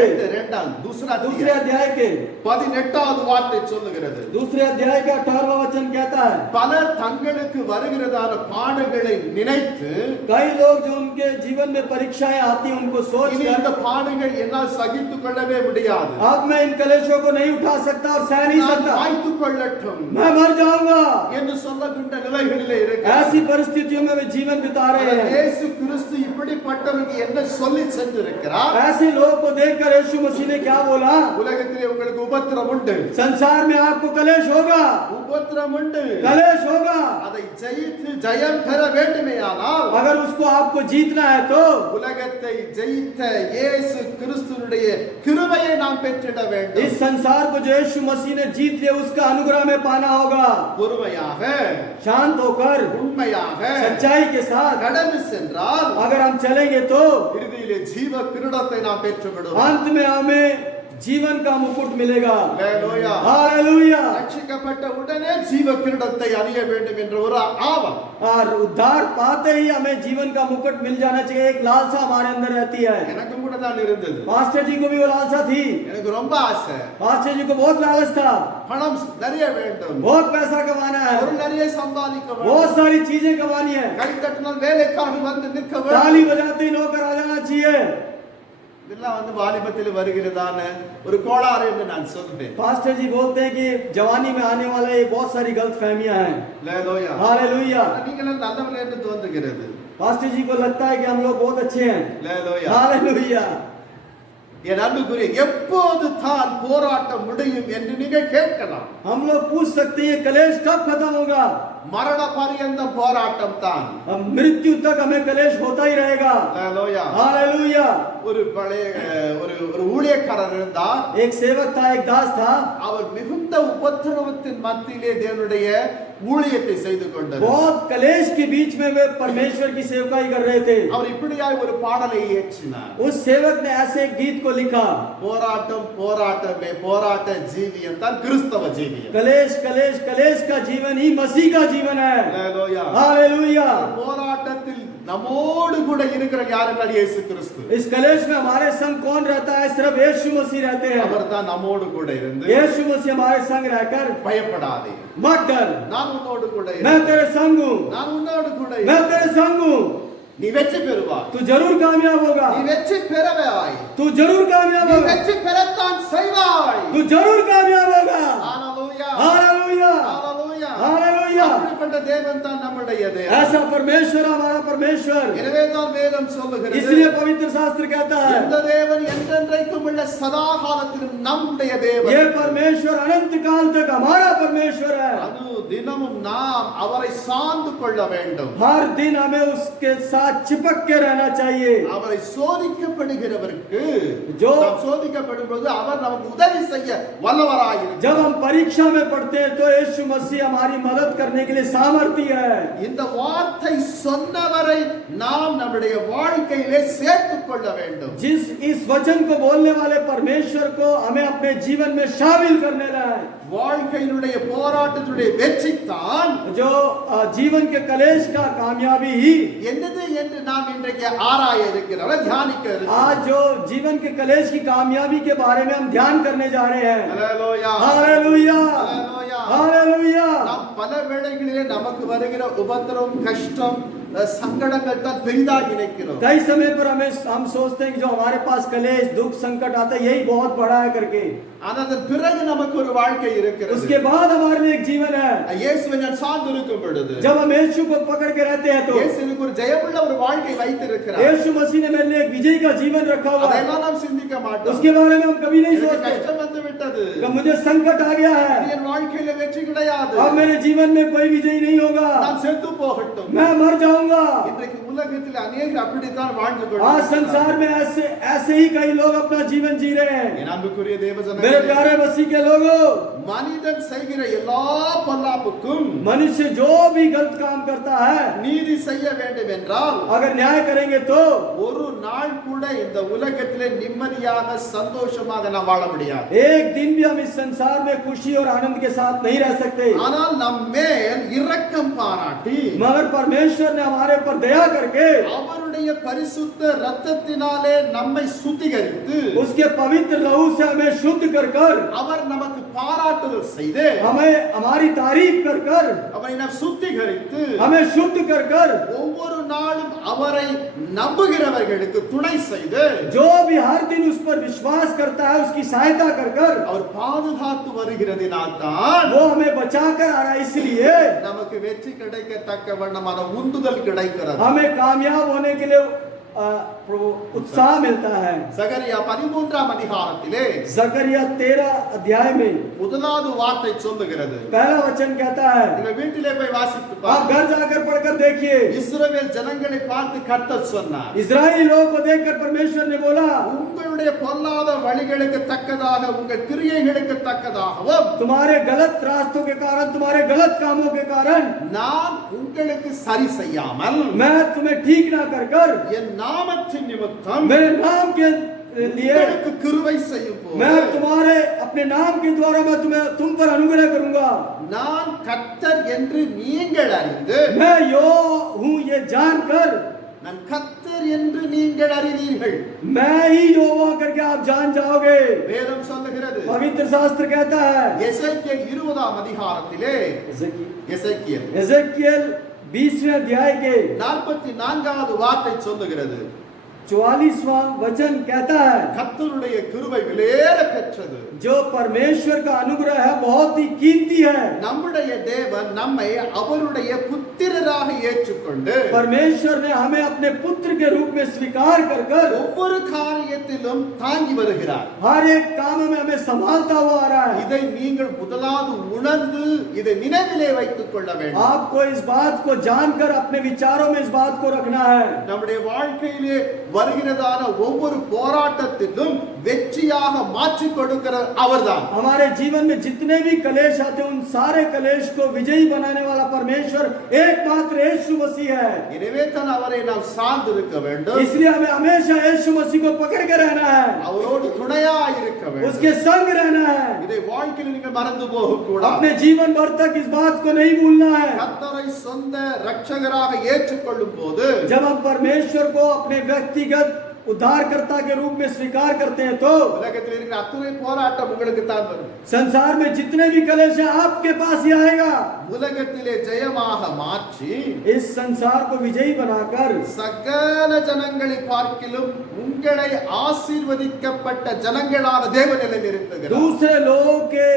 दूसरे अध्याय के 18வது வார்த்தை சொல்லுகிறது, दूसरे अध्याय का 18वां वचन कहता है, பலர் தங்களுக்கு வருகிறதான பாடுகளை நினைத்து कई लोग जो उनके जीवन में परीक्षाएं आती हैं उनको सोच இனி இந்த பாடுகள் என்னால் சகித்துக் கொள்ளவே முடியாது, अब मैं इन कलेशों को नहीं उठा सकता और सह नहीं நான் सकता, வாய்த்துக் கொள்ளட்டும் मैं मर जाऊंगा, என்று சொல்லுகின்ற நிலைகளிலே இருக்கிறார். ऐसी परिस्थितियों में वे जीवन बिता रहे हैं। இயேசு கிறிஸ்து இப்படிப்பட்டவருக்கு என்ன சொல்லி சென்றிருக்கிறார்? ऐसे लोग को देखकर यीशु मसीह ने क्या बोला? உலகத்திலே உங்களுக்கு உபத்திரம் உண்டு, संसार में आपको कलेश होगा, உபத்திரம் உண்டு, कलेश होगा, அதை ஜெயித்து ஜெயம் பெற வேண்டுமேயானால் अगर उसको आपको जीतना है तो உலகத்தை ஜெயித்த இயேசு கிறிஸ்துவினுடைய கிருபையை நாம் பெற்றிட வேண்டும். इस संसार को जो यीशु मसीह ने जीत लिया उसका अनुग्रह में पाना होगा। பொறுமையாக शांत होकर உண்மையாக सच्चाई के साथ கடந்து சென்றால் अगर हम चलेंगे तो இறுதியிலே ஜீவ கிரீடத்தை நாம் பெற்றுவிடுவோம். अंत में हमें जीवन का मुकुट मिलेगा। Hallelujah. हालेलुया। ரட்சிக்கப்பட்ட உடனே ஜீவ கிரீடத்தை அணிய வேண்டும் என்ற ஒரு ஆவல். और उद्धार पाते ही हमें जीवन का मुकुट मिल जाना चाहिए, एक लालसा हमारे अंदर रहती है। எனக்கும் கூட தான் இருந்தது. पास्टर जी को भी वो लालसा थी। எனக்கு ரொம்ப ஆசை. पास्टर जी को बहुत लालच था, பணம் நிறைய வேண்டும். बहुत पैसा कमाना है, பொருள் நிறைய சம்பாதிக்க बहुत வேண்டும். सारी चीजें कमानी है, கை தட்டினால் வேலைக்காக வந்து நிற்க ताली வேண்டும். बजाते ही नौकर आ जाना चाहिए। இதெல்லாம் வந்து வாலிபத்தில் வருகிறதான ஒரு கோளாறு என்று நான் சொல்றேன். पास्टर जी बोलते हैं कि जवानी में आने वाला ये बहुत सारी गलत फहमियां हैं। ஹalleluya. हालेलुया। நீங்களும் நல்லவர்கள் என்று தோன்றுகிறது. पास्टर जी को लगता है कि हम लोग बहुत अच्छे हैं। ஹalleluya. हालेलुया। என் அன்புக்குரிய எப்போது தான் போராட்டம் முடியும் என்று நீங்கள் கேட்கலாம். हम लोग पूछ सकते हैं कलेश कब खत्म होगा? மரண பரியந்தம் போராட்டம் தான். हम मृत्यु तक हमें कलेश होता ही रहेगा। ஹalleluya. हालेलुया। ஒரு பழைய ஒரு ஊழியக்காரர் இருந்தார். एक सेवक था, एक दास था, அவர் மிகுந்த உபத்திரவத்தின் மத்தியிலே தேவனுடைய ஊழியத்தை செய்து கொண்டார். बहुत कलेश के बीच में वे परमेश्वर की सेवकाई कर रहे थे। அவர் இப்படியாய் ஒரு பாடலை இயற்றினார். उस सेवक ने ऐसे एक गीत को लिखा, போராட்டம் போராட்டமே போராட்ட ஜீவியம் தான் கிறிஸ்தவ ஜீவியம். कलेश कलेश कलेश का जीवन ही मसीह का जीवन है। ஹalleluya. हालेलुया। போராட்டத்தில் நம்மோடு கூட இருக்கிற யார் என்றால் இயேசு கிறிஸ்து. इस कलेश में हमारे संग कौन रहता है? सिर्फ यीशु मसीह रहते हैं। அவர் தான் நம்மோடு கூட இருந்து यीशु मसीह हमारे संग रहकर பயப்படாதே, मत डर, நான் உன்னோடு கூட मैं இருக்கிறேன், तेरे संग हूँ, நான் உன்னோடு கூட मैं இருக்கிறேன். तेरे संग हूँ, நீ வெற்றி பெறுவாய், तू जरूर कामयाब होगा, நீ வெற்றி பெறவாய், तू जरूर कामयाब நீ होगा, வெற்றி பெறத்தான் செய்வாய். तू जरूर कामयाब होगा। ஹalleluya. हालेलुया। ஹalleluya. हालेलुया। அப்படிப்பட்ட தேவன் தான் நம்முடைய தேவன். ऐसा परमेश्वर हमारा परमेश्वर। எனவே தான் வேதம் சொல்லுகிறது, इसलिए पवित्र शास्त्र कहता है இந்த தேவன் என்றென்றைக்கும் உள்ள சதா காலத்திலும் நம்முடைய தேவன். ये परमेश्वर अनंत काल तक हमारा परमेश्वर है। அது தினமும் நாம் அவரை சார்ந்து கொள்ள வேண்டும். हर दिन हमें उसके साथ चिपक के रहना चाहिए। அவரை சோதிக்கப்படுகிறவருக்கு जो நாம் சோதிக்கப்படும் பொழுது அவர் நமக்கு உதவி செய்ய வல்லவராயிருக்கிறார். जब हम परीक्षा में पढ़ते हैं तो यीशु मसीह हमारी मदद करने के लिए सामर्थ्य है। இந்த வார்த்தை சொன்னவரை நாம் நம்முடைய வாழ்க்கையிலே சேர்த்துக் கொள்ள வேண்டும். जिस इस वचन को बोलने वाले परमेश्वर को हमें अपने जीवन में शामिल करने है। வாழ்க்கையினுடைய போராட்டத்தினுடைய வெற்றி தான் जो जीवन के कलेश का कामयाबी ही என்னது என்று நாம் இன்றைக்கு ஆராய இருக்கிறோம், தியானிக்க இருக்கிறோம். आज जो जीवन के कलेश की कामयाबी के बारे में हम ध्यान करने जा रहे हैं। ஹalleluya. हालेलुया। ஹalleluya. हालेलुया। நாம் பல வேளைகளிலே நமக்கு வருகிற உபத்திரவம், கஷ்டம், சங்கடங்கள் தான் பெரிதாக நினைக்கிறோம். कई समय पर हम सोचते हैं कि जो हमारे पास कलेश दुख संकट आता है यही बहुत बड़ा है करके, ஆனால் அதன் பிறகு நமக்கு ஒரு வாழ்க்கை இருக்கிறது. उसके बाद हमारे लिए एक जीवन है। இயேசுவை நான் சார்ந்து இருக்கும் பொழுது, जब हम यीशु को पकड़ के रहते हैं तो இயேசு எனக்கு ஒரு ஜெயமுள்ள ஒரு வாழ்க்கை வைத்திருக்கிறார். यीशु मसीह ने मेरे लिए एक विजय का जीवन रखा हुआ है। அதெல்லாம் நாம் சிந்திக்க மாட்டோம். उसके बारे में हम कभी नहीं எனக்கு सोचते। கஷ்டம் வந்து விட்டது, जब मुझे संकट आ गया है, என் வாழ்க்கையில வெற்றி கிடையாது, अब मेरे जीवन में कोई विजय नहीं होगा, நான் செத்து போகட்டும். मैं मर जाऊंगा। இன்றைக்கு உலகத்தில் அநேகர் அப்படித்தான் வாழ்ந்து आज संसार में ऐसे ही कई लोग अपना जीवन जी रहे हैं। என் அன்புக்குரிய मेरे தேவஜனங்களே, प्यारे मसीह के लोगों, மனிதன் செய்கிற எல்லா பொல்லாப்புக்கும் मनुष्य जो भी गलत काम करता है, நீதி செய்ய வேண்டும் என்றால் अगर न्याय करेंगे तो ஒரு நாள் கூட இந்த உலகத்திலே நிம்மதியாக சந்தோஷமாக நாம் வாழ முடியாது. एक दिन भी हम इस संसार में खुशी और आनंद के साथ नहीं रह सकते। ஆனால் நம் மேல் இரக்கம் பாராட்டி मगर परमेश्वर ने हमारे पर दया करके அவருடைய பரிசுத்த இரத்தத்தினாலே நம்மை சுத்திகரித்து उसके पवित्र लहू से हमें शुद्ध कर कर, அவர் நமக்கு பாராட்டுதல் செய்து हमें हमारी तारीफ कर कर, அவரை நாம் சுத்திகரித்து हमें शुद्ध कर कर, ஒவ்வொரு நாளும் அவரை நம்புகிறவர்களுக்கு துணை செய்து जो भी हर दिन उस पर विश्वास करता है उसकी सहायता कर कर, அவர் பாதுகாத்து வருகிறதினால் தான் वो हमें बचा कर आ रहा है। इसलिए நமக்கு வெற்றி கிடைக்கத்தக்க வண்ணமான உந்துதல் கிடைக்கிறது. हमें कामयाब होने के लिए उत्साह मिलता है। சகரியா 13ஆம் அதிகாரத்திலே जकरिया 13 अध्याय में முதலாவது வார்த்தை சொல்லுகிறது. पहला वचन कहता है, நீங்க வீட்டிலே போய் வாசித்து आप பாருங்க. घर जाकर पढ़कर देखिए। இஸ்ரவேல் ஜனங்களை பார்த்து கர்த்தர் சொன்னார், इस्राएली लोगों को देखकर परमेश्वर ने बोला, உங்களுடைய பொல்லாத வழிகளுக்கு தக்கதாக உங்கள் கிரியைகளுக்கு தக்கதாகவும் तुम्हारे गलत रास्तों के कारण, तुम्हारे गलत कामों के कारण நான் உங்களுக்கு சரி செய்யாமல் मैं तुम्हें ठीक ना कर कर என் நாமத்தின் நிமித்தம் मेरे नाम के लिए உங்களுக்கு கிருபை செய்யும் போது मैं तुम्हारे अपने नाम के द्वारा मैं तुम पर अनुग्रह करूंगा। நான் கர்த்தர் என்று நீங்கள் அறிந்து मैं यो हूँ ये जानकर நான் கர்த்தர் என்று நீங்கள் அறிவீர்கள் मैं ही यहोवा करके आप जान जाओगे। வேதம் சொல்லுகிறது पवित्र शास्त्र कहता है எசேக்கியேல் 20ஆம் அதிகாரத்திலே எசேக்கியேல் एजेकियल 20वें अध्याय के 44வது வார்த்தை சொல்லுகிறது 44वां वचन कहता है கர்த்தருடைய கிருபை விலையேற பெற்றது जो परमेश्वर का अनुग्रह है बहुत ही कीमती है। நம்முடைய தேவன் நம்மை அவருடைய புத்திரராக ஏற்றுக்கொண்டு परमेश्वर ने हमें अपने पुत्र के रूप में स्वीकार कर कर ஒவ்வொரு காரியத்திலும் தாங்கி வருகிறார் हर एक काम में हमें संभालता हुआ आ रहा है। இதை நீங்கள் முதலாவது உணர்ந்து இதை நினைவிலே வைத்துக் கொள்ள வேண்டும் आपको इस बात को जानकर अपने विचारों में इस बात को रखना है। நம்முடைய வாழ்க்கையிலே வருகிறதான ஒவ்வொரு போராட்டத்திலும் வெற்றியாக மாற்றி கொடுக்கிற அவர்தான் हमारे जीवन में जितने भी कलेश आते हैं उन सारे कलेश को विजयी बनाने वाला परमेश्वर एकमात्र यीशु मसीह है। எனவே தான் அவரை நாம் சார்ந்து இருக்க வேண்டும் इसलिए हमें हमेशा यीशु मसीह को पकड़ के रहना है, அவரோடு துணையாக இருக்க வேண்டும் उसके संग रहना है। இதை வாழ்க்கையில் நீங்கள் மறந்து போக கூடாது अपने जीवन भर तक इस बात को नहीं भूलना है। கர்த்தரை சொந்த இரட்சகராக ஏற்றுக்கொள்ளும் போது जब हम परमेश्वर को अपने व्यक्तिगत उद्धारकर्ता के रूप में स्वीकार करते हैं तो உலகத்தில் இருக்கிற அத்தனை போராட்டம் உங்களுக்கு தான் வரும் संसार में जितने भी कलेश हैं आपके पास ही आएगा। உலகத்திலே ஜெயமாக மாற்றி इस संसार को विजयी बनाकर சகல ஜனங்களை பார்க்கிலும் உங்களை ஆசீர்வதிக்கப்பட்ட ஜனங்களான தேவனில் இருக்கிறார் दूसरे लोगों के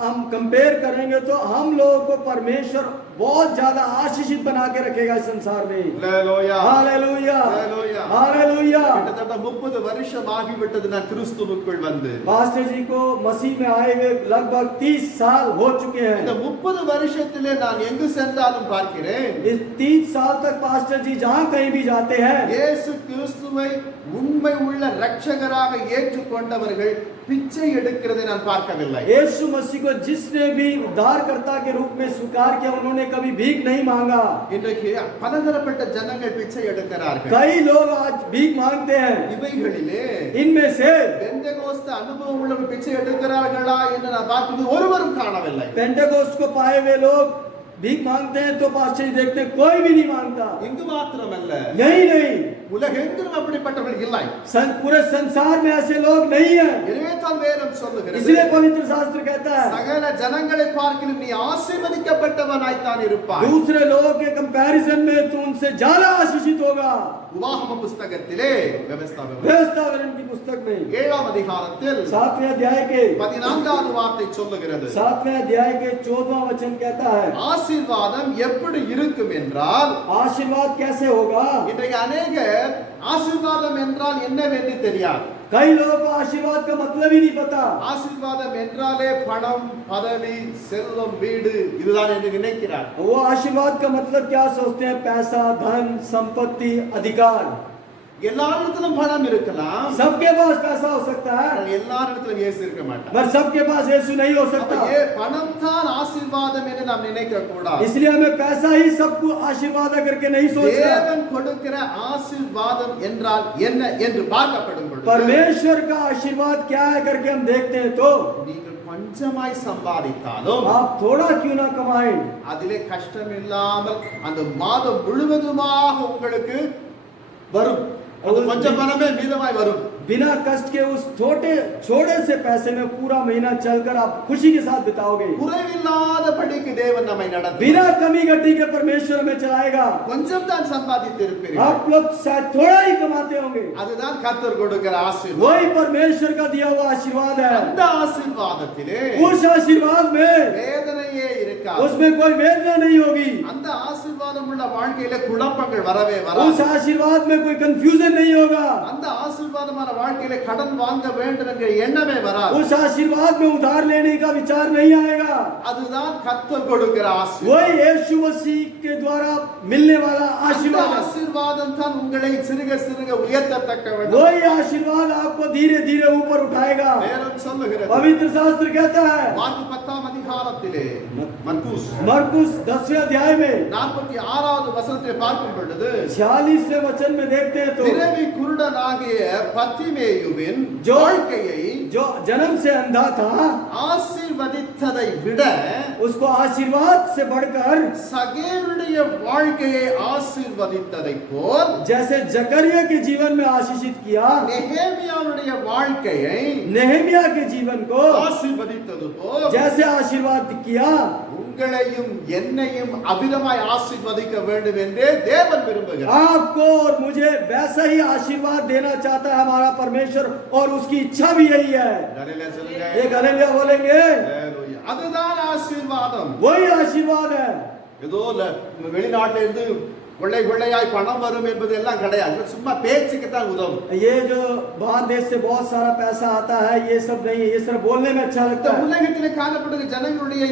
हम कंपेयर करेंगे तो हम लोगों को परमेश्वर बहुत ज्यादा आशीषित बना के रखेगा इस संसार में। ஹalleluya हालेलुया ஹalleluya हालेलुया। கிட்டத்தட்ட 30 வருஷம் ஆகிவிட்டது நான் கிறிஸ்துவுக்குள் வந்து पास्टर जी को मसीह में आए हुए लगभग 30 साल हो चुके இந்த हैं। 30 வருஷத்திலே நான் எங்கு சென்றாலும் பார்க்கிறேன் इस 30 साल तक पास्टर जी जहाँ कहीं भी जाते हैं இயேசு கிறிஸ்துவை உண்மை உள்ள இரட்சகராக ஏற்றுக்கொண்டவர்கள் பிச்சை எடுக்கிறதை நான் பார்க்கவில்லை यीशु मसीह को जिसने भी उद्धारकर्ता के रूप में स्वीकार किया उन्होंने कभी भीख नहीं मांगा। இன்றைக்கு பலதரப்பட்ட ஜனங்கள் பிச்சை எடுக்கிறார்கள் कई लोग आज भीख मांगते हैं। இவைகளிலே इनमें से பெந்தெகோஸ்து அனுபவம் உள்ளவர்கள் பிச்சை எடுக்கிறார்களா என்று நான் பார்க்கும்போது ஒருவரும் காணவில்லை पेंटेकोस्ट को पाए हुए लोग भीख मांगते हैं तो पास्टर जी देखते हैं कोई भी नहीं मांगता। இங்கு மாத்திரமல்ல यही नहीं, உலகெங்கிலும் அப்படிப்பட்டவர்கள் இல்லை पूरे संसार में ऐसे लोग नहीं है। எனவே தான் வேதம் சொல்லுகிறது इसलिए पवित्र शास्त्र कहता है சகல ஜனங்களை பார்க்கிலும் நீ ஆசீர்வதிக்கப்பட்டவனாய்த்தான் இருப்பாய் दूसरे लोगों के कंपैरिजन में तू उनसे ज्यादा आशीषित होगा। உபாகம புஸ்தகத்திலே व्यवस्थावरण की पुस्तक में 7ஆம் அதிகாரத்தில் 7वें अध्याय के 14வது வார்த்தை சொல்லுகிறது 7वें अध्याय के 14वां वचन कहता है ஆசீர்வாதம் எப்படி இருக்கும் என்றால் आशीर्वाद कैसे होगा। இன்றைக்கு அநேகர் ஆசீர்வாதம் என்றால் என்னவென்று தெரியாது कई लोगों को आशीर्वाद का मतलब ही नहीं पता। ஆசீர்வாதம் என்றாலே பணம் பதவி செல்வம் வீடு இதுதான் என்று நினைக்கிறார் वो आशीर्वाद का मतलब क्या सोचते हैं, पैसा धन संपत्ति अधिकार। எல்லாரிடத்திலும் பணம் இருக்கலாம் सबके पास पैसा हो सकता है ஆனால் எல்லாரிடத்திலும் இயேசு இருக்க மாட்டார் पर सबके पास यीशु नहीं हो அப்ப सकता। பணம் தான் ஆசீர்வாதம் என்று நாம் நினைக்க கூடாது इसलिए हमें पैसा ही सबको आशीर्वाद करके नहीं सोचना। தேவன் கொடுக்கிற ஆசீர்வாதம் என்றால் என்ன என்று பார்க்கப்படும் பொழுது परमेश्वर का आशीर्वाद क्या है करके हम देखते हैं तो நீங்கள் கொஞ்சமாய் சம்பாதித்தாலும் आप थोड़ा क्यों ना कमाएं, அதிலே கஷ்டம் இல்லாமல் அந்த மாதம் முழுவதுமாக உங்களுக்கு வரும் அது கொஞ்சம் பணமே மீதமாய் வரும் बिना कष्ट के उस छोटे से पैसे में पूरा महीना चलकर आप खुशी के साथ बिताओगे। குறைவில்லாதபடிக்கு தேவன் நம்மை நடத்துவார் बिना कमी गड्डी के परमेश्वर हमें चलाएगा। கொஞ்சம் தான் சம்பாதித்து இருப்பீர்கள் आप लोग शायद थोड़ा ही कमाते होंगे, அதுதான் கர்த்தர் கொடுக்கிற ஆசீர்வாதம் वही परमेश्वर का दिया हुआ आशीर्वाद है। அந்த ஆசீர்வாதத்திலே उस आशीर्वाद में வேதனையே இருக்காது उसमें कोई वेदना नहीं होगी, அந்த ஆசீர்வாதம் உள்ள வாழ்க்கையில குழப்பங்கள் வரவே उस வராது आशीर्वाद में कोई कंफ्यूजन नहीं होगा, அந்த ஆசீர்வாதமான வாழ்க்கையில கடன் வாங்க வேண்டும் என்கிற எண்ணமே வராது उस आशीर्वाद में उधार लेने का विचार नहीं आएगा। அதுதான் கர்த்தர் கொடுக்கிற ஆசீர்வாதம் वही यीशु मसीह के द्वारा मिलने वाला அந்த आशीर्वाद है। ஆசீர்வாதம் தான் உங்களை சிறுக சிறுக உயர்த்தத்தக்க வேண்டும் वही आशीर्वाद आपको धीरे धीरे ऊपर उठाएगा। வேதம் சொல்லுகிறது पवित्र शास्त्र कहता है மார்க்கு 10ஆம் அதிகாரத்தில் அதிகாரத்திலே மர்கூஸ் मरकुस 10वें अध्याय में 46வது வசனத்தை பார்க்கும் பொழுது 46वें वचन में देखते हैं तो பிறவி குருடனாகிய பத்திமேயுவின் जो வாழ்க்கையை जो जन्म से अंधा था ஆசீர்வதித்ததை விட उसको आशीर्वाद से बढ़कर சகேருடைய வாழ்க்கையை ஆசீர்வதித்ததை போல் जैसे जकरिया के जीवन में आशीषित किया, நெகேமியாவுடைய வாழ்க்கையை नेहमिया के जीवन को ஆசீர்வதித்தது போல் जैसे आशीर्वाद किया, உங்களையும் என்னையும் அவிதமாய் ஆசீர்வதிக்க வேண்டும் என்றே தேவன் விரும்புகிறார். आपको और मुझे वैसा ही आशीर्वाद देना चाहता है हमारा परमेश्वर, और उसकी इच्छा भी यही है। ஹல்லேலூயா சொல்லுங்க. एक हालेलुया बोलेंगे, ஹல்லேலூயா. அதுதான் ஆசீர்வாதம். वही आशीर्वाद है। ஏதோ வெளிநாட்டில இருந்து கொள்ளை கொள்ளையாய் பணம் வரும் என்பது எல்லாம் கிடையாது. சும்மா பேச்சுக்கு தான் உதவும். ये जो बाहर देश से बहुत सारा पैसा आता है, ये सब नहीं है, ये सिर्फ बोलने में अच्छा लगता है। உலகத்திலே காணப்படுகிற ஜனங்களுடைய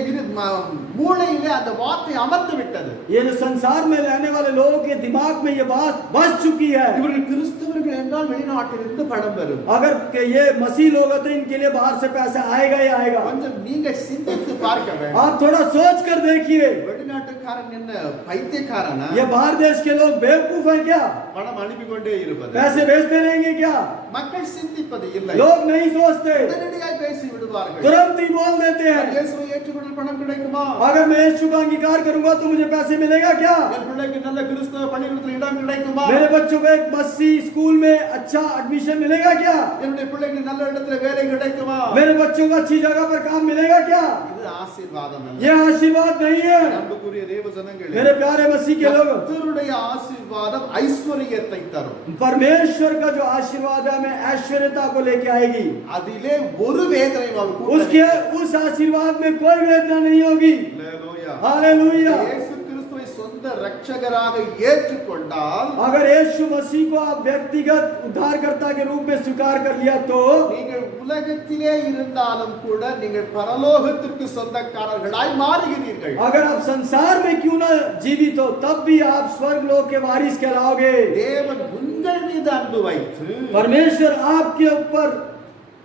மூளையிலே அந்த வார்த்தை அமர்ந்து விட்டது. ये जो संसार में रहने वाले लोगों के दिमाग में ये बात बस चुकी है। இவர்கள் கிறிஸ்தவர்கள் என்றால் வெளிநாட்டிலிருந்து பணம் வரும். अगर ये मसीह लोग हैं तो इनके लिए बाहर से पैसा आएगा ही आएगा। கொஞ்சம் நீங்க சிந்தித்து பார்க்க வேண்டும். आप थोड़ा सोच कर देखिए, வெளிநாட்டுக்காரன் என்ன பைத்தியக்காரனா? ये बाहर देश के लोग बेवकूफ हैं क्या? பணம் அனுப்பி கொண்டே இருப்பது. पैसे भेजते रहेंगे क्या? மக்கள் சிந்திப்பது இல்லை. लोग नहीं सोचते, உடனடியாய் பேசி விடுவார்கள். तुरंत ही बोल देते हैं, இயேசுவை ஏற்றுக்கொண்டால் பணம் கிடைக்குமா? अगर मैं यीशु का अंगीकार करूंगा तो मुझे पैसे मिलेगा क्या? என் பிள்ளைக்கு நல்ல கிறிஸ்தவ பள்ளிக்கூடத்தில் இடம் கிடைக்குமா? मेरे बच्चों को एक मसीह स्कूल में अच्छा एडमिशन मिलेगा क्या? என்னுடைய பிள்ளைக்கு நல்ல இடத்துல வேலை கிடைக்குமா? मेरे बच्चों को अच्छी जगह पर काम मिलेगा क्या? இது ஆசீர்வாதம் அல்ல. ये आशीर्वाद नहीं है। அன்புக்குரிய தேவ ஜனங்களே, मेरे प्यारे मसीह के लोग, கர்த்தருடைய ஆசீர்வாதம் ஐஸ்வரியத்தை தரும். परमेश्वर का जो आशीर्वाद है हमें ऐश्वर्यता को लेके आएगी। அதிலே ஒரு வேதனையும் அவர் கூட்ட उसके उस आशीर्वाद में कोई वेदना नहीं होगी। ஹல்லேலூயா. हालेलुया। இயேசு கிறிஸ்துவை சொந்த இரட்சகராக ஏற்றுக்கொண்டால், अगर यीशु मसीह को आप व्यक्तिगत उद्धारकर्ता के रूप में स्वीकार कर लिया तो நீங்கள் உலகத்திலே இருந்தாலும் கூட நீங்கள் பரலோகத்திற்கு சொந்தக்காரர்களாய் மாறுகிறீர்கள். अगर आप संसार में क्यों ना जीवित हो तब भी आप स्वर्ग लोक के वारिस कहलाओगे। தேவன் உங்கள் மீது அன்பு வைத்து परमेश्वर आपके ऊपर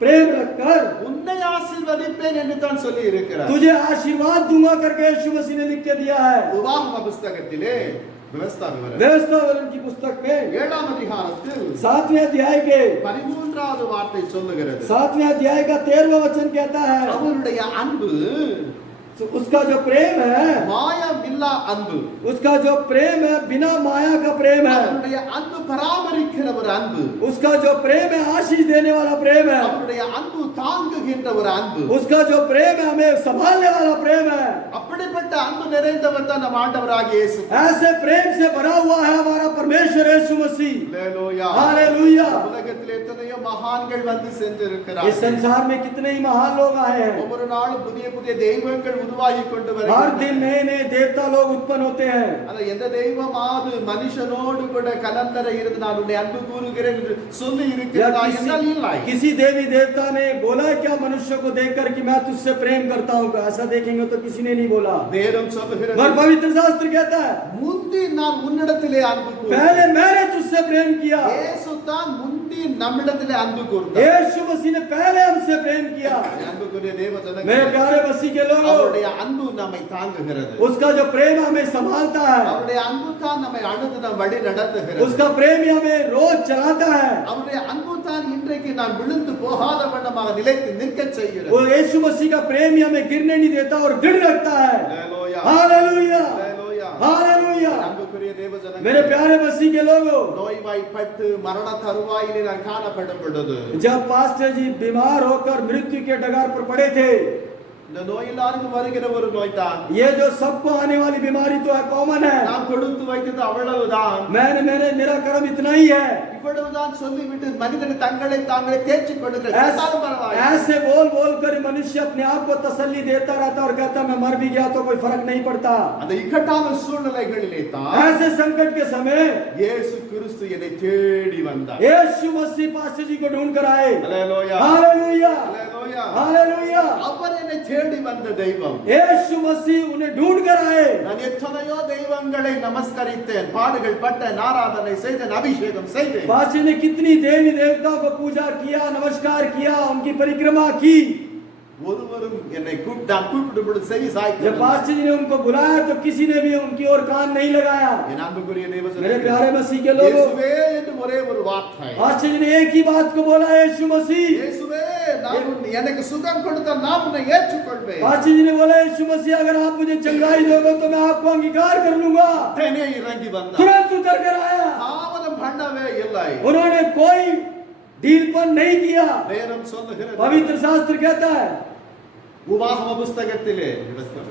प्रेम रखकर உன்னை ஆசீர்வதிப்பேன் என்று தான் சொல்லி இருக்கிறார். तुझे आशीर्वाद दूंगा करके यीशु मसीह ने लिख के दिया है। உபாகம புஸ்தகத்திலே व्यवस्था विवरण व्यवस्था विवरण की पुस्तक में 7ஆம் அதிகாரத்தில் 7वें अध्याय के 13வது வார்த்தை சொல்லுகிறது. 7वें अध्याय का 13वां वचन कहता है, அவருடைய அன்பு उसका जो प्रेम है, மாயமில்லா அன்பு. उसका जो प्रेम है बिना माया का प्रेम है। அவருடைய அன்பு பராமரிக்கிற ஒரு அன்பு. उसका जो प्रेम है आशीष देने वाला प्रेम है। அவருடைய அன்பு தாங்குகின்ற ஒரு அன்பு. उसका जो प्रेम है हमें संभालने वाला प्रेम है। அப்படிப்பட்ட அன்பு நிறைந்தவர் தான் நம் ஆண்டவராகிய இயேசு. ऐसे प्रेम से भरा हुआ है हमारा परमेश्वर यीशु मसीह। ஹல்லேலூயா. हालेलुया। உலகத்தில் எத்தனையோ மகான்கள் வந்து इस சென்றிருக்கிறார்கள். संसार में कितने ही महान लोग आए हैं। ஒவ்வொரு நாளும் புதிய புதிய தெய்வங்கள் உருவாகி கொண்டு हर வருகின்றன. दिन नए नए देवता लोग उत्पन्न होते हैं। ஆனா எந்த தெய்வமாவது மனுஷனோடு கூட கலந்தரை இருந்து நான் உன்னை அன்பு கூறுகிறேன் என்று சொல்லி या இருக்கிறதா என்றால் இல்லை. किसी देवी देवता ने बोला क्या मनुष्य को देखकर कि मैं तुझसे प्रेम करता हूँ? ऐसा देखेंगे तो किसी ने नहीं बोला। வேதம் சொல்லுகிறது, पर पवित्र शास्त्र कहता है முந்தி நான் உன்னிடத்திலே அன்பு கூர்ந்தேன். पहले मैंने तुझसे प्रेम किया। இயேசு தான் முந்தி நம்மிடத்திலே அன்பு கூர்ந்தார். यीशु मसीह ने पहले हमसे प्रेम किया। அன்புக்குரிய தேவ मेरे ஜனங்களே, प्यारे मसीह के लोगों, அவருடைய அன்பு நம்மை தாங்குகிறது. उसका जो प्रेम हमें संभालता है, அவருடைய அன்பு தான் நம்மை அனுதினம் வழி நடத்துகிறது. उसका प्रेम ही हमें रोज चलाता है। அவருடைய அன்பு தான் இன்றைக்கு நாம் விழுந்து போகாத வண்ணமாக நிலைத்து நிற்க செய்கிறது. वो यीशु मसीह का प्रेम ही हमें गिरने नहीं देता और दृढ़ रखता है। ஹல்லேலூயா. हालेलुया। ஹல்லேலூயா. हालेलुया। அன்புக்குரிய தேவ ஜனங்களே, मेरे प्यारे मसीह के लोगों, நோய்வாய்ப்பட்டு மரண தருவாயிலே நான் காணப்படும் பொழுது जब पास्टर जी बीमार होकर मृत्यु के डगार पर पड़े थे, இந்த நோய் எல்லாருக்கும் வருகிற ஒரு நோய் தான். ये जो सबको आने वाली बीमारी तो है, कॉमन है। நாம் கொடுத்து வைத்தது அவ்வளவுதான். मेरा कर्म इतना ही है। இவ்வளவுதான் சொல்லிவிட்டு மனிதன் தங்களை தாங்களே தேற்றிக் கொள்ளுகிற பரவாயில்லை. ऐसे बोल बोल कर मनुष्य अपने आप को तसल्ली देता रहता और कहता मैं मर भी गया तो कोई फर्क नहीं पड़ता। அந்த இக்கட்டான சூழ்நிலைகளிலே தான் ऐसे संकट के समय இயேசு கிறிஸ்து என்னை தேடி வந்தார். यीशु मसीह पास्टर जी को ढूंढ कर आए। ஹல்லேலூயா. हालेलुया। ஹல்லேலூயா. हालेलुया। அவர் என்னை தேடி வந்த தெய்வம். यीशु मसीह उन्हें ढूंढ कर आए। நான் எத்தனையோ தெய்வங்களை நமஸ்கரித்தேன், பாடுகள் பட்டேன், ஆராதனை செய்தேன், அபிஷேகம் செய்தேன். पास्टर ने कितनी देवी देवताओं को पूजा किया, नमस्कार किया, उनकी परिक्रमा की। ஒருவரும் என்னை கூப்பிட்டு செவி जब சாய்க்க पास्टर जी ने उनको बुलाया तो किसी ने भी उनकी ओर कान नहीं लगाया। என் அன்புக்குரிய मेरे தேவஜனங்களே, प्यारे मसीह के लोगों, இயேசுவே என்று ஒரே ஒரு வார்த்தை, पास्टर जी ने एक ही बात को बोला, यीशु मसीह। இயேசுவே எனக்கு சுகம் கொடுத்தால் நான் உன்னை ஏற்றுக்கொள்வேன்। पास्टर जी ने बोला, यीशु मसीह अगर आप मुझे चंगाई दोगे तो मैं आपको अंगीकार कर लूंगा। உடனே இறங்கி வந்தார், तुरंत उतर कर आया। தாமதம் பண்ணவே இல்லை। उन्होंने कोई ढीलपन नहीं किया। வேதம் சொல்லுகிறது, पवित्र शास्त्र कहता है, உபாகம புஸ்தகத்திலே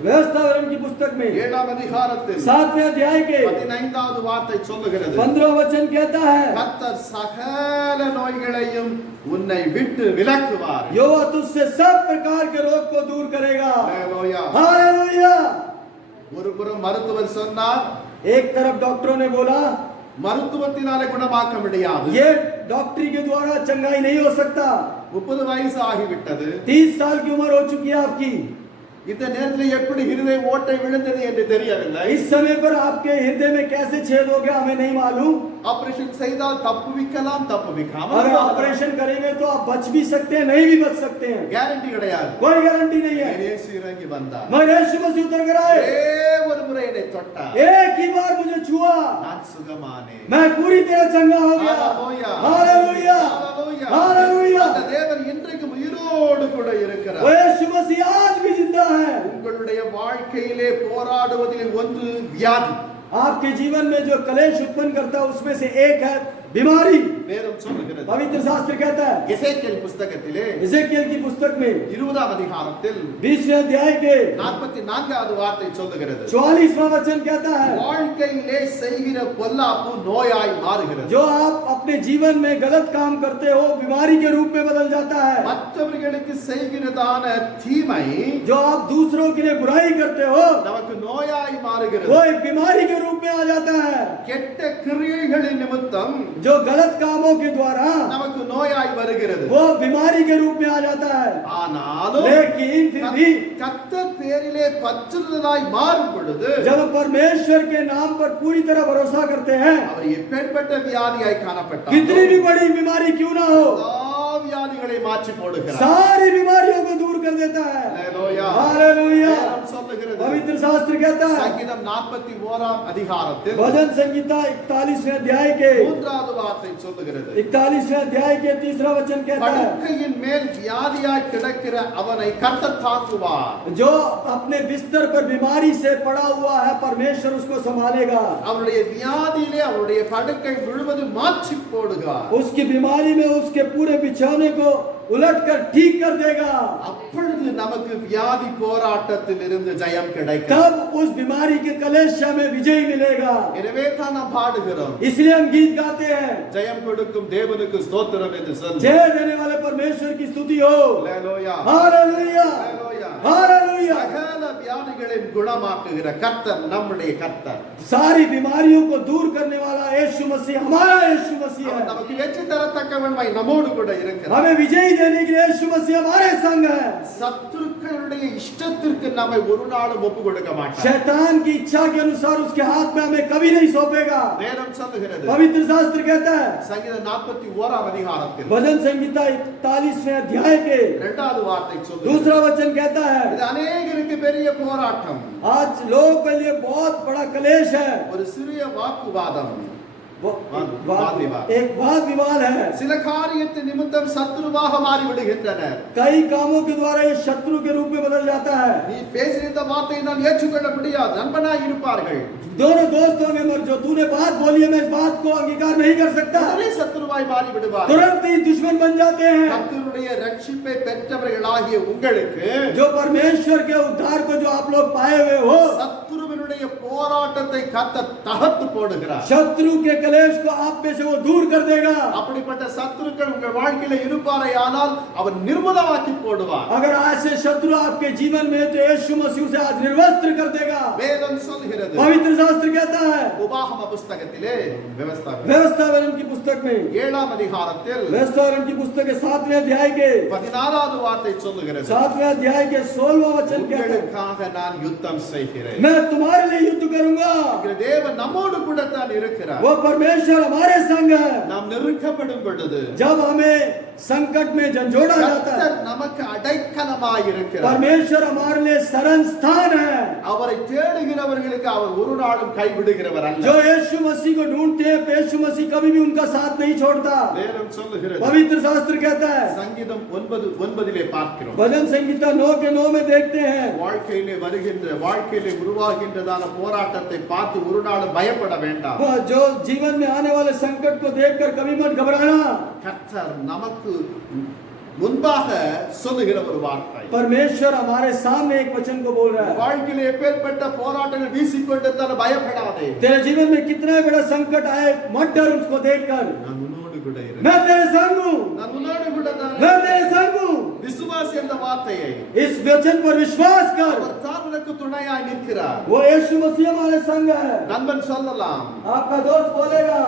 व्यवस्था वरण की पुस्तक में 7ஆம் அதிகாரத்தில் 7वें अध्याय के 15வது வார்த்தை சொல்லுகிறது, 15वां वचन कहता है, கர்த்தர் சகல நோய்களையும் உன்னை விட்டு விலக்குவார்। यहोवा तुझसे सब प्रकार के रोग को दूर करेगा। ஹalleluya। हालेलुया। ஒரு புறம் மருத்துவர் சொன்னார், एक तरफ डॉक्टरों ने बोला, மருத்துவத்தினாலே குணமாக்க முடியாது, ये डॉक्टरी के द्वारा चंगाई नहीं हो सकता। 30 வயசு ஆகிவிட்டது। 30 साल की उम्र हो चुकी है आपकी। இந்த நேரத்தில் எப்படி ஹிருதய ஓட்டை விழுந்தது என்று தெரியவில்லை। इस समय पर आपके हृदय में कैसे छेद हो गया हमें नहीं मालूम। ஆபரேஷன் செய்தால் தப்புவிக்கலாம், தப்புவிக்காமல் अगर ऑपरेशन करेंगे तो आप बच भी सकते हैं, नहीं भी बच सकते हैं, கேரண்டி கிடையாது। कोई गारंटी नहीं है। இயேசு இறங்கி வந்தார், मगर यीशु मसीह उतर कर आए, ஒரே ஒரு முறை என்னை தொட்டார், एक ही बार मुझे छुआ, நான் சுகமானேன்। मैं पूरी तरह चंगा हो गया। ஹalleluya, हालेलुया, ஹalleluya, हालेलुया। அந்த தேவன் இன்றைக்கும் உயிரோடு கூட वो இருக்கிறார்। यीशु मसीह आज भी जिंदा है। உங்களுடைய வாழ்க்கையிலே போராடுவதில் ஒன்று வியாதி। आपके जीवन में जो कलेश उत्पन्न करता है उसमें से एक है बीमारी। வேதம் சொல்லுகிறது, पवित्र शास्त्र कहता है, எசேக்கியேல் புஸ்தகத்திலே एजेकिएल की पुस्तक में 20ஆம் அதிகாரத்தில் 20वें अध्याय के 44வது வார்த்தை சொல்லுகிறது, 44वां वचन कहता है, வாழ்க்கையிலே செய்கிற பொல்லாப்பு நோயாய் மாறுகிறது। जो आप अपने जीवन में गलत काम करते हो बीमारी के रूप में बदल जाता है। மற்றவர்களுக்கு செய்கிறதான தீமை जो आप दूसरों के लिए बुराई करते हो நமக்கு நோயாய் மாறுகிறது। वो एक बीमारी के रूप में आ जाता है। கெட்ட கிரியைகளின் நிமித்தம் जो गलत कामों के द्वारा நமக்கு நோயாய் வருகிறது। वो बीमारी के रूप में आ जाता है। ஆனாலும் लेकिन फिर भी கர்த்தர் பேரிலே பற்றுதலாய் மாறும் பொழுது जब हम परमेश्वर के नाम पर पूरी तरह भरोसा करते हैं, அவர் எப்பேற்பட்ட வியாதியாய் காணப்பட்டார், कितनी भी बड़ी बीमारी क्यों ना हो, எல்லா வியாதிகளை மாற்றி போடுகிறார்। सारी बीमारियों को दूर कर देता है। ஹalleluya, हालेलुया। வேதம் சொல்லுகிறது, पवित्र शास्त्र कहता है, சங்கீதம் 41ஆம் அதிகாரத்தில் भजन संहिता 41वें अध्याय के 3வது வார்த்தை சொல்லுகிறது, 41वें अध्याय के 3रा वचन कहता है, படுக்கையின் மேல் வியாதியாய் கிடக்கிற அவனை கர்த்தர் தாங்குவார்। जो अपने बिस्तर पर बीमारी से पड़ा हुआ है परमेश्वर उसको संभालेगा। அவருடைய வியாதியிலே அவருடைய படுக்கை முழுவதும் மாற்றி போடுகிறார்। उसकी बीमारी में उसके पूरे बिछौने को उलट कर ठीक कर देगा। அப்பொழுது நமக்கு வியாதி போராட்டத்தில் இருந்து ஜெயம் கிடைக்கும்। तब उस बीमारी के कलेश में विजय मिलेगा। எனவே தான் நாம் பாடுகிறோம், इसलिए हम गीत गाते हैं, ஜெயம் கொடுக்கும் தேவனுக்கு ஸ்தோத்திரம் என்று சொல்லி। जय देने वाले परमेश्वर की स्तुति हो। ஹalleluya, हालेलुया, ஹalleluya। हालेलुया। சகல வியாதிகளையும் குணமாக்குகிற கர்த்தர் நம்முடைய கர்த்தர்। सारी बीमारियों को दूर करने वाला यीशु मसीह हमारा यीशु मसीह அவர் है। நமக்கு வெற்றி தரத்தக்கவனாய் நம்மோடு கூட இருக்கிறார்। हमें विजय देने के लिए यीशु मसीह हमारे संग है। சத்துருக்களுடைய இஷ்டத்திற்கு நம்மை ஒரு நாளும் ஒப்பு கொடுக்க மாட்டார்। शैतान की इच्छा के अनुसार उसके हाथ में हमें कभी नहीं सौंपेगा। வேதம் சொல்லுகிறது, पवित्र शास्त्र कहता है, சங்கீதம் 41ஆம் அதிகாரத்தில் भजन संहिता 41वें अध्याय के 2வது வார்த்தை சொல்லுகிறது, 2रा वचन कहता है, இது अनेகருக்கு பெரிய போராட்டம், आज लोगों के लिए बहुत बड़ा कलेश है। ஒரு சிறிய வாக்குவாதம், एक वाद विवाद है। சில காரியத்தின் நிமித்தம் சத்துருவாக மாறி விடுகின்றனர்। कई कामों के द्वारा ये शत्रु के रूप में बदल जाता है। நீ பேசின இந்த வார்த்தையை நான் ஏற்றுக்கொள்ள முடியாது, நண்பனாய் இருப்பார்கள், दोनों दोस्तों में मर जो तूने बात बोली है मैं इस बात को अंगीकार नहीं कर सकता, உடனே சத்துருவாய் மாறி விடுவார்கள்। तुरंत ही दुश्मन बन जाते हैं। கர்த்தருடைய ரட்சிப்பை பெற்றவர்களாகிய உங்களுக்கு जो परमेश्वर के उद्धार को जो आप लोग पाए हुए हो, சத்துருவினுடைய போராட்டத்தை கர்த்தர் தகர்த்து போடுகிறார்। शत्रु के कलेश को आप में से वो दूर कर देगा। அப்படிப்பட்ட சத்துருக்கள் உங்கள் வாழ்க்கையில இருப்பாரே ஆனால் அவர் நிர்மூலமாக்கி போடுவார்। अगर आज से शत्रु आपके जीवन में है तो यीशु मसीह उसे आज निर्वस्त्र कर देगा। வேதம் சொல்கிறது, पवित्र शास्त्र कहता है, உபாகம புஸ்தகத்திலே व्यवस्थावरण की पुस्तक में 7ஆம் அதிகாரத்தில் व्यवस्थावरण की पुस्तक के 7वें अध्याय के 16வது வார்த்தை சொல்லுகிறது, 7वें अध्याय के 16वां वचन कहता है, உங்களுக்காக நான் யுத்தம் செய்கிறேன்। मैं तुम्हारे लिए युद्ध करूंगा। தேவன் நம்மோடு கூட கூட தான் இருக்கிறார். वो परमेश्वर हमारे संग है। நாம் நெருக்கப்படும் பொழுது जब हमें संकट में झंझोड़ा जाता है, கர்த்தர் நமக்கு அடைக்கலமாய் இருக்கிறார். परमेश्वर हमारे लिए शरण स्थान है। அவரை தேடுகிறவர்களுக்கு அவர் ஒரு நாளும் கைவிடுகிறவர் அல்ல. जो यीशु मसीह को ढूंढते हैं, यीशु मसीह कभी भी उनका साथ नहीं छोड़ता। வேதம் சொல்லுகிறது. पवित्र शास्त्र कहता है, சங்கீதம் 9:9 பார்க்கிறோம். भजन संहिता 9:9 में देखते हैं, வாழ்க்கையிலே உருவாகின்றதான போராட்டத்தை பார்த்து ஒரு நாளும் பயப்பட வேண்டாம். जो जीवन में आने वाले संकट को देखकर कभी मत घबराना। கர்த்தர் நமக்கு முன்பாக சொல்லுகிற ஒரு வார்த்தை. परमेश्वर हमारे सामने एक वचन को बोल रहा है, வாழ்க்கையிலே எப்பேற்பட்ட போராட்டங்கள் வீசிக்கொண்டிருந்தாலும் பயப்படாதே. तेरे जीवन में कितना बड़ा संकट आए मत डर उसको देखकर। நான் உன்னோடு கூட இருக்கிறேன். मैं तेरे संग हूँ, நான் உன்னோடு கூட தான் मैं तेरे संग हूँ। விசுவாசி என்ற வார்த்தையை इस वचन पर विश्वास कर। அவர் தான் உனக்கு துணையாய் நிற்கிறார். वो यीशु मसीह हमारे संग है। நண்பன் சொல்லலாம், आपका दोस्त बोलेगा,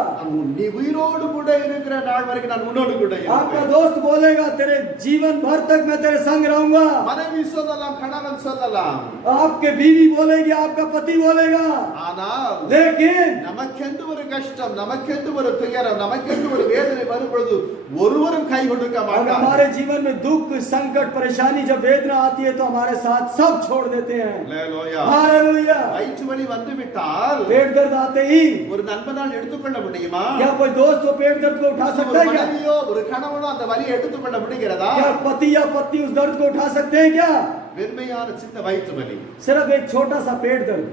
நீ உயிரோடு கூட இருக்கிற நாள் வரைக்கும் நான் உன்னோடு கூட आपका இருப்பேன். दोस्त बोलेगा, तेरे जीवन भर तक मैं तेरे संग रहूंगा। மனைவி சொல்லலாம், கணவன் சொல்லலாம். आपके बीवी बोलेगी, आपका पति बोलेगा, ஆனால் लेकिन நமக்கென்று ஒரு கஷ்டம், நமக்கென்று ஒரு துயரம், நமக்கென்று ஒரு வேதனை வரும்பொழுது ஒருவரும் கை கொடுக்க और மாட்டார். हमारे जीवन में दुख, संकट, परेशानी जब वेदना आती है तो हमारे साथ सब छोड़ देते हैं। அல்லேலூயா. हालेलुया। வயிற்று வலி வந்து விட்டால் पेट दर्द आते ही ஒரு நண்பனால் எடுத்துக்கொள்ள முடியுமா? क्या कोई दोस्त वो पेट दर्द को उठा ஒரு सकता है क्या? மனைவியோ ஒரு கணவனோ அந்த வலியை எடுத்துக்கொள்ள முடிகிறதா? क्या पति या पत्नी उस दर्द को उठा सकते हैं क्या? வெறுமையான சின்ன வயிற்று வலி सिर्फ एक छोटा सा पेट दर्द,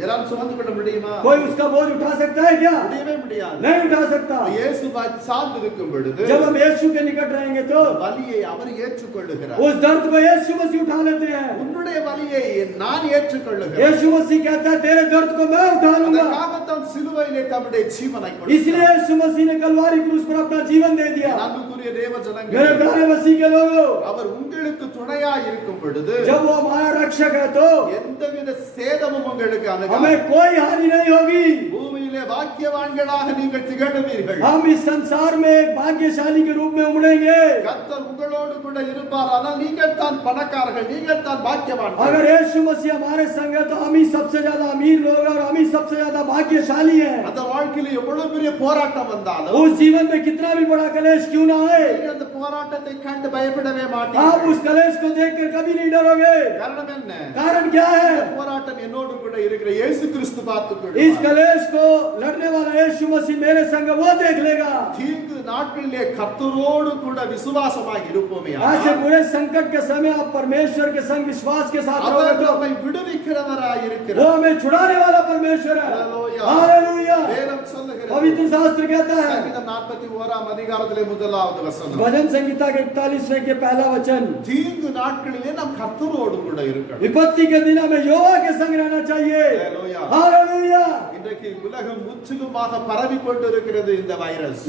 யாராலும் சுமந்து கொள்ள முடியுமா? कोई उसका बोझ उठा सकता है क्या? முடியவே முடியாது. नहीं उठा सकता। இயேசு சார்ந்து இருக்கும் பொழுது जब हम यीशु के निकट रहेंगे तो வலியை அவர் ஏற்றுக்கொள்ளுகிறார். उस दर्द को यीशु मसीह उठा लेते हैं। உன்னுடைய வலியை நான் ஏற்றுக்கொள்ளுகிறேன். यीशु मसीह कहता है, तेरे दर्द को मैं उठा लूंगा। அதற்காகத்தான் சிலுவையிலே தம்முடைய ஜீவனை इसलिए यीशु मसीह ने कलवारी क्रूस पर अपना जीवन दे दिया। அன்புக்குரிய தேவ मेरे ஜனங்களே, प्यारे मसीह के लोगों, அவர் உங்களுக்கு துணையாய் இருக்கும் பொழுது जब वो हमारा रक्षक है तो எந்தவித சேதமும் உங்களுக்கு அணுகாது. हमें कोई हानि नहीं होगी। பூமியிலே பாக்கியவான்களாக நீங்கள் திகழுவீர்கள். हम इस संसार में एक भाग्यशाली के रूप में उमड़ेंगे। கர்த்தர் உங்களோடு கூட இருப்பார். ஆனால் நீங்கள் தான் பணக்காரர்கள், நீங்கள் தான் பாக்கியவான்கள். अगर यीशु मसीह हमारे संग है तो हम ही सबसे ज्यादा अमीर लोग हैं और हम ही सबसे ज्यादा भाग्यशाली हैं। அந்த வாழ்க்கையில எவ்வளவு பெரிய போராட்டம் வந்தாலும் उस जीवन में कितना भी बड़ा कलेश क्यों ना आए, நீங்கள் அந்த போராட்டத்தை கண்டு பயப்படவே आप மாட்டீர்கள். उस कलेश को देखकर कभी नहीं डरोगे। காரணம் என்ன? कारण क्या है? இந்த போராட்டம் என்னோடு கூட இருக்கிற இயேசு கிறிஸ்து பார்த்துக் इस கொள்வார். कलेश को लड़ने वाला यीशु मसीह मेरे संग वो देख लेगा। தீங்கு நாட்களிலே கர்த்தரோடு கூட விசுவாசமாக இருப்போமே. आज से पूरे संकट के समय आप परमेश्वर के संग विश्वास के साथ रहोगे அவர் तो நம்மை விடுவிக்கிறவராய் वो இருக்கிறார். हमें छुड़ाने वाला परमेश्वर है। हालेलुया. हालेलुया। வேதம் சொல்லுகிறது. पवित्र शास्त्र कहता है, சங்கீதம் 41 அதிகாரத்திலே முதலாவது வசனம். भजन संहिता के 41वें के पहला वचन, தீங்கு நாட்களிலே நாம் கர்த்தரோடு கூட இருக்கணும். विपत्ति के दिन हमें यहोवा के संग रहना चाहिए। हालेलुया. हालेलुया। இன்றைக்கு உலகம் முற்றிலுமாக பரவி கொண்டிருக்கிறது இந்த வைரஸ்.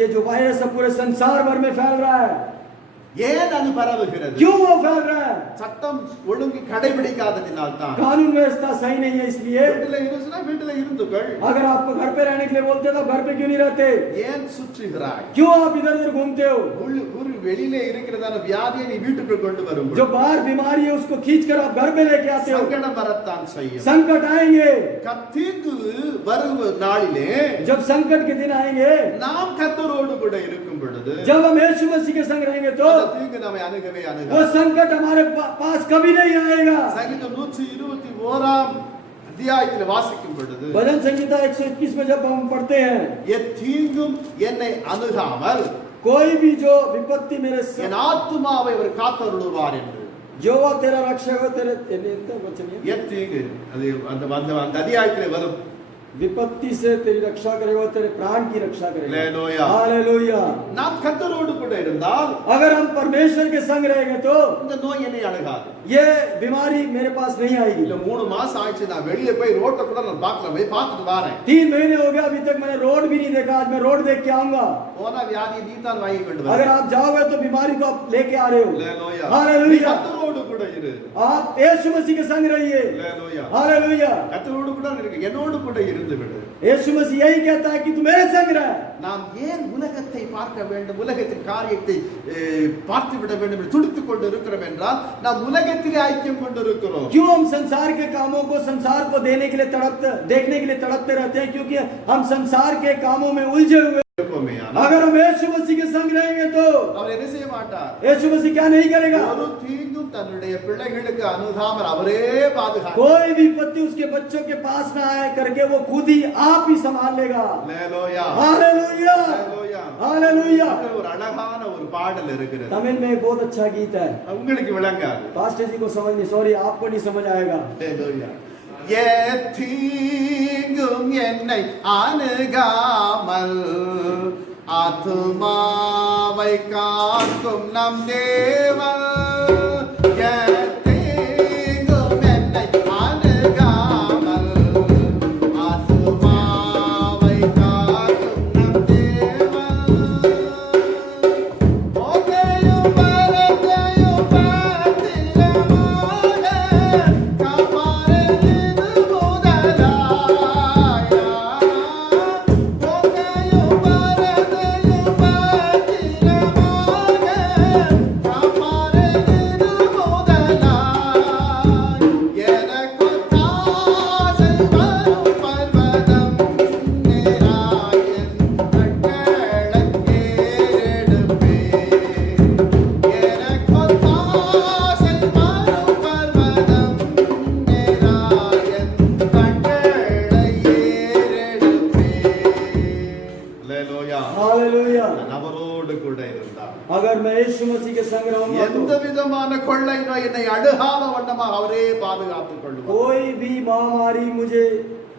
ये जो वायरस है पूरे संसार भर में फैल रहा है। ஏன் அது பரவுகிறது? क्यों वो फैल रहा है? சட்டம் ஒழுங்கு கடைபிடிக்காததினால் தான். कानून व्यवस्था सही नहीं है, इसलिए வீட்டிலே இருந்துச்சுன்னா வீட்டிலே இருந்துகள். अगर आपको घर पे रहने के लिए बोलते तो घर पे क्यों नहीं रहते? ஏன் சுற்றுகிறாய்? क्यों आप इधर उधर घूमते हो? ஊர் வெளியிலே இருக்கிறதான வியாதியை நீ வீட்டுக்குள் கொண்டு வரும் जो बाहर बीमारी है उसको खींच कर आप घर पे लेके आते हो। சங்கடம் வரத்தான் செய்யும். संकट आएंगे, தீங்கு வரும் நாளிலே जब संकट के दिन आएंगे, நாம் கர்த்தரோடு கூட இருக்கும் பொழுது जब हम यीशु मसीह के संग रहेंगे तो அந்த தீங்கு நம்மை அணுகவே वो அணுகாது. संकट हमारे पास कभी नहीं आएगा। சங்கீதம் 121 அத்தியாயத்தில் வாசிக்கும் பொழுது भजन संहिता 121 में जब हम पढ़ते हैं, தீங்கும் என்னை அணுகாமல் कोई भी जो विपत्ति मेरे என் ஆத்துமாவை அவர் காத்தருளுவார் என்று. जो वो तेरा रक्षक हो, तेरे वचन है, தீங்கு அது அந்த அத்தியாயத்திலே வரும். विपत्ति से तेरी रक्षा करेगा, तेरे प्राण की रक्षा करेगा। हालेलुया. हालेलुया। நாம் கர்த்தரோடு கூட இருந்தால் अगर हम परमेश्वर के संग रहेंगे तो இந்த நோய் என்னை அணுகாது. ये बीमारी मेरे पास नहीं आएगी। இல்ல 3 மாசம் ஆயிடுச்சு, நான் வெளியே போய் ரோட்டை கூட நான் பார்க்கல, போய் பார்த்துட்டு வரேன். 3 महीने हो गए, अभी तक मैंने रोड भी नहीं देखा, आज मैं रोड देख के आऊंगा। போனா வியாதியை நீ தான் வாங்கி கொண்டு வர. अगर आप जाओगे तो बीमारी को आप लेके आ रहे हो। हालेलुया. हालेलुया। கர்த்தரோடு கூட இரு. आप यीशु मसीह के संग रहिए। हालेलुया. हालेलुया। கர்த்தரோடு கூட இருக்கு. என்னோடு கூட இரு. இருந்து விடு. यीशु मसीह यही कहता है कि तू मेरे संग रह। நாம் ஏன் உலகத்தை பார்க்க வேண்டும், உலகத்தின் காரியத்தை பார்த்து விட வேண்டும் என்று துடித்துக் கொண்டு இருக்கிறோம் என்றால் நாம் உலகத்திலே ஐக்கியம் கொண்டிருக்கிறோம். क्यों हम संसार के कामों को संसार को देखने के लिए तड़पते रहते हैं? क्योंकि हम संसार के कामों में उलझे हुए। अगर हम यीशु मसीह के संग रहेंगे तो அவர் என்ன செய்ய மாட்டார்? यीशु मसीह क्या नहीं करेगा? ஒரு தீங்கும் தன்னுடைய பிள்ளைகளுக்கு அனுதாமல் அவரே பாதுகாப்பார். कोई भी विपत्ति उसके बच्चों के पास ना आए करके वो खुद ही आप ही संभाल लेगा। Hallelujah, hallelujah, hallelujah, hallelujah. ஒரு அழகான ஒரு பாடல் இருக்கிறது. तमिल में एक बहुत अच्छा गीत है, உங்களுக்கு विளங்காது. पास्टर जी को समझ नहीं, सॉरी आपको नहीं समझ आएगा। हालेलुया. எத்தீங்கும் என்னை அணுகாமல் ஆத்துமாவை காக்கும் நம் தேவன். எத்தீங்கும் என்னை அணுகாமல் ஆத்துமாவை காக்கும் நம் தேவன். ஓகையும் வரத்தையும் பத்திரமாக காப்பாரது முதலாயா. ஓகையும் வரத்தையும் பத்திரமாக காப்பாரது முதலாய். எனக்கு தாசை வரும் பர்வதம் நேராயன் கட்டளை ஏறெடுப்பேன். எனக்கு தாசை வரும் பர்வதம் நேராயன் கட்டளை ஏறெடுப்பேன். அல்லேலூயா. हालेलुया। நான் அவரோடு கூட இருந்தார். अगर मैं यीशु मसीह के संग रहूंगा எந்த तो விதமான கொள்ளை நோய் என்னை அணுகாத வண்ணமாக அவரே பாதுகாத்துக் கொள்வார். कोई भी महामारी मुझे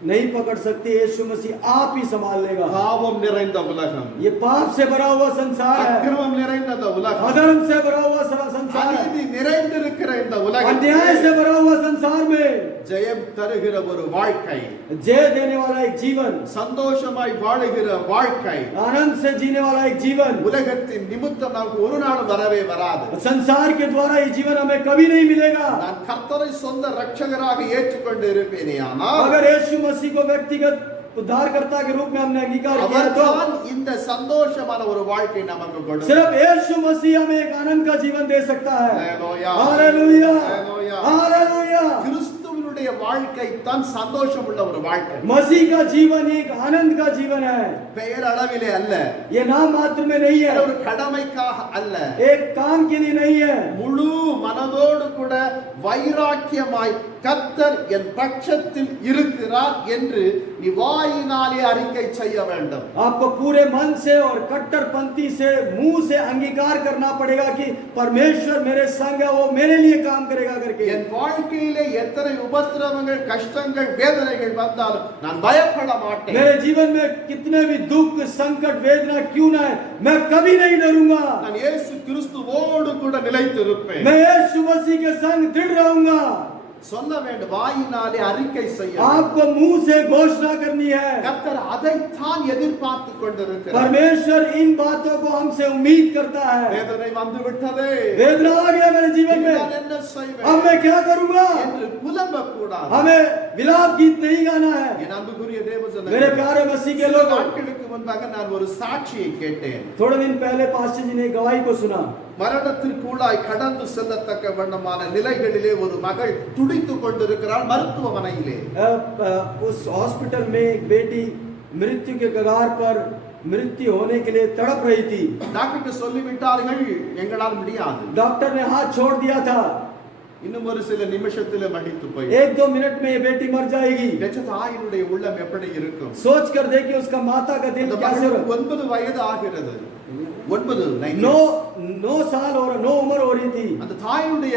नहीं पकड़ सकती, यीशु मसीह आप ही संभाल लेगा। பாவம் நிறைந்த உலகம், ये पाप से भरा हुआ संसार है, அக்கிரமம் நிறைந்த இந்த உலகம், अधर्म से भरा हुआ सारा संसार है, அநீதி நிறைந்திருக்கிற இந்த உலகம், अन्याय से भरा हुआ संसार में ஜெயம் தருகிற ஒரு வாழ்க்கை, जय देने वाला एक जीवन, சந்தோஷமாய் வாழுகிற வாழ்க்கை आनंद से जीने वाला एक जीवन, உலகத்தின் நிமித்தம் நமக்கு ஒரு நாளும் வரவே வராது. संसार के द्वारा ये जीवन हमें कभी नहीं मिलेगा। நான் கர்த்தரை சொந்த ரட்சகராக ஏற்றுக்கொண்டு இருப்பேனே, ஆனால் अगर यीशु मसीह को व्यक्तिगत उद्धारकर्ता के रूप में हमने अंगीकार किया तो அவர்தான் இந்த சந்தோஷமான ஒரு வாழ்க்கை நமக்கு கொடுப்பார். सिर्फ यीशु मसीह हमें एक आनंद का जीवन दे सकता है। Hallelujah, hallelujah, hallelujah. हालेलुया। கிறிஸ்துவினுடைய வாழ்க்கை தான் சந்தோஷம் உள்ள ஒரு வாழ்க்கை. मसीह का जीवन एक आनंद का जीवन है। பெயரளவிலே அல்ல, ये नाम मात्र में नहीं है, ஒரு கடமைக்காக அல்ல, एक काम के लिए नहीं है। முழு மனதோடு கூட வைராக்கியமாய் கர்த்தர் என் பட்சத்தில் இருக்கிறார் என்று நீ வாயினாலே அறிக்கை செய்ய வேண்டும். आपको पूरे मन से और कट्टरपंथी से मुंह से अंगीकार करना पड़ेगा कि परमेश्वर मेरे संग है, वो मेरे लिए काम करेगा करके। என் வாழ்க்கையிலே எத்தனை உபத்திரவங்கள், கஷ்டங்கள், வேதனைகள் வந்தாலும் நான் பயப்பட மாட்டேன். मेरे जीवन में कितने भी दुख, संकट, वेदना क्यों ना है, मैं कभी नहीं डरूंगा। நான் இயேசு கிறிஸ்துவோடு கூட நிலைத்திருப்பேன். मैं यीशु मसीह के संग दृढ़ रहूंगा। சொல்ல வேண்டும், வாயினாலே அறிக்கை செய்ய வேண்டும். आपको मुंह से घोषणा करनी है। கர்த்தர் அதைத்தான் எதிர்பார்த்து கொண்டிருக்கிறார். परमेश्वर इन बातों को हमसे उम्मीद करता है। வேதனை வந்து விட்டதே, वेदना आ गया मेरे जीवन में, நான் என்ன செய்வேன் अब मैं क्या करूंगा? என்று புலம்ப கூடாது. हमें विलाप गीत नहीं गाना है। என் அன்புக்குரிய தேவஜனமே, मेरे प्यारे मसीह के சில लोग, நாட்களுக்கு முன்பாக நான் ஒரு சாட்சியை கேட்டேன். थोड़े दिन पहले पास्टर जी ने गवाही को सुना। மரணத்திற்குள்ளாய் கடந்து செல்லத்தக்க வண்ணமான நிலைகளிலே ஒரு மகள் துடித்துக் கொண்டிருக்கிறாள் மருத்துவமனையிலே. उस हॉस्पिटल में एक बेटी मृत्यु के कगार पर मृत्यु होने के लिए तड़प रही थी। டாக்டருக்கு சொல்லிவிட்டார்கள், எங்களால் முடியாது. डॉक्टर ने हाथ छोड़ दिया था, இன்னும் ஒரு சில நிமிஷத்திலே மடித்து போய். 1-2 मिनट में ये बेटी मर जाएगी। பெற்ற தாயினுடைய உள்ளம் எப்படி இருக்கும்? सोच कर देखिए उसका माता का दिल அந்த कैसे हो। மகளுக்கு 9 வயது ஆகிறது. 9 9 साल और 9 उम्र हो रही थी। அந்த தாயினுடைய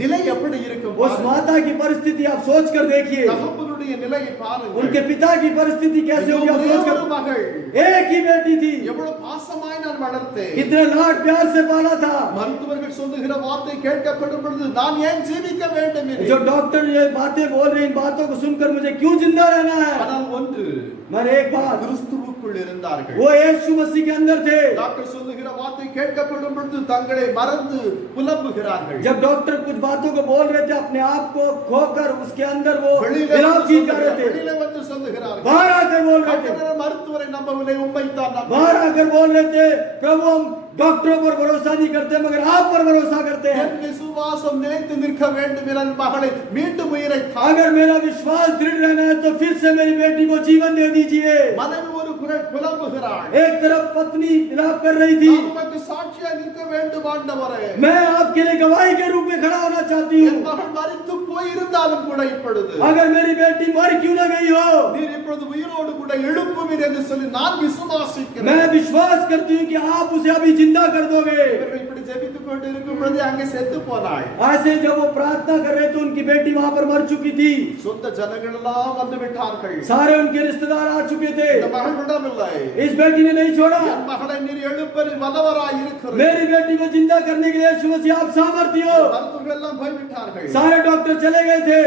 நிலை எப்படி இருக்கும்? उस माता की परिस्थिति आप सोच कर देखिए, தகப்பனுடைய நிலையை பாருங்கள். उनके पिता की परिस्थिति कैसे होगी आप ஒரே सोच ஒரு कर। மகள், एक ही बेटी थी, எவ்வளவு பாசமாய் நான் வளர்த்தேன். कितने लाड प्यार से पाला था। மருத்துவர்கள் சொல்லுகிற வார்த்தை கேட்கப்படும் பொழுது நான் ஏன் ஜீவிக்க வேண்டும் என்று. जो डॉक्टर ये बातें बोल रहे, इन बातों को सुनकर मुझे क्यों जिंदा रहना है? ஆனால் ஒன்று, मगर एक बात, கிறிஸ்துவுக்கு மரணத்துக்குள் இருந்தார்கள். वो यीशु मसीह के अंदर थे। டாக்டர் சொல்லுகிற வார்த்தை கேட்கப்படும் பொழுது தங்களை மறந்து புலம்புகிறார்கள். जब डॉक्टर कुछ बातों को बोल रहे थे, अपने आप को खोकर उसके अंदर वो வெளியிலே विलाप வந்து गीत गा रहे थे। வெளியிலே வந்து சொல்லுகிறார்கள். बाहर आकर बोल रहे थे, டாக்டர் மருத்துவரை நம்பவில்லை, உம்மை தான் நம்புகிறேன். बाहर आकर बोल रहे थे, प्रभु हम डॉक्टरों पर भरोसा नहीं करते मगर आप पर भरोसा करते हैं। என் விசுவாசம் நிலைத்து நிற்க வேண்டும் என் மகளை மீண்டும் உயிரை தா. अगर मेरा विश्वास दृढ़ रहना है तो फिर से मेरी बेटी को जीवन दे दीजिए। மனைவி ஒரு குரல் புலம்புகிறாள். एक तरफ पत्नी विलाप कर रही थी, நான் உமக்கு சாட்சியாக நிற்க வேண்டும் ஆண்டவரே. मैं आपके लिए गवाही के रूप में खड़ा होना चाहती என் हूँ। மகள் மரித்து போயிருந்தாலும் கூட இப்பொழுது अगर मेरी बेटी मर क्यों ना गई हो, நீர் இப்பொழுது உயிரோடு கூட எழுப்புவீர் என்று சொல்லி நான் விசுவாசிக்கிறேன். मैं विश्वास करती हूँ कि आप उसे अभी जिंदा कर दोगे। இவர்கள் இப்படி ஜெபித்துக் கொண்டு இருக்கும் பொழுது அங்கே செத்து போனாள். ऐसे जब वो प्रार्थना कर रहे थे, उनकी बेटी वहां पर मर चुकी थी। சொந்த ஜனங்கள் எல்லாம் வந்து விட்டார்கள். सारे उनके रिश्तेदार आ चुके थे। இந்த மகள் விடவில்லை. इस बेटी ने नहीं छोड़ा। என் மகளை நீர் எழுப்பரில் வல்லவராய் இருக்கிறீர். मेरी बेटी को जिंदा करने के लिए यीशु मसीह आप सामर्थ्य हो। மருத்துவர்கள் எல்லாம் போய்விட்டார்கள். सारे डॉक्टर चले गए थे।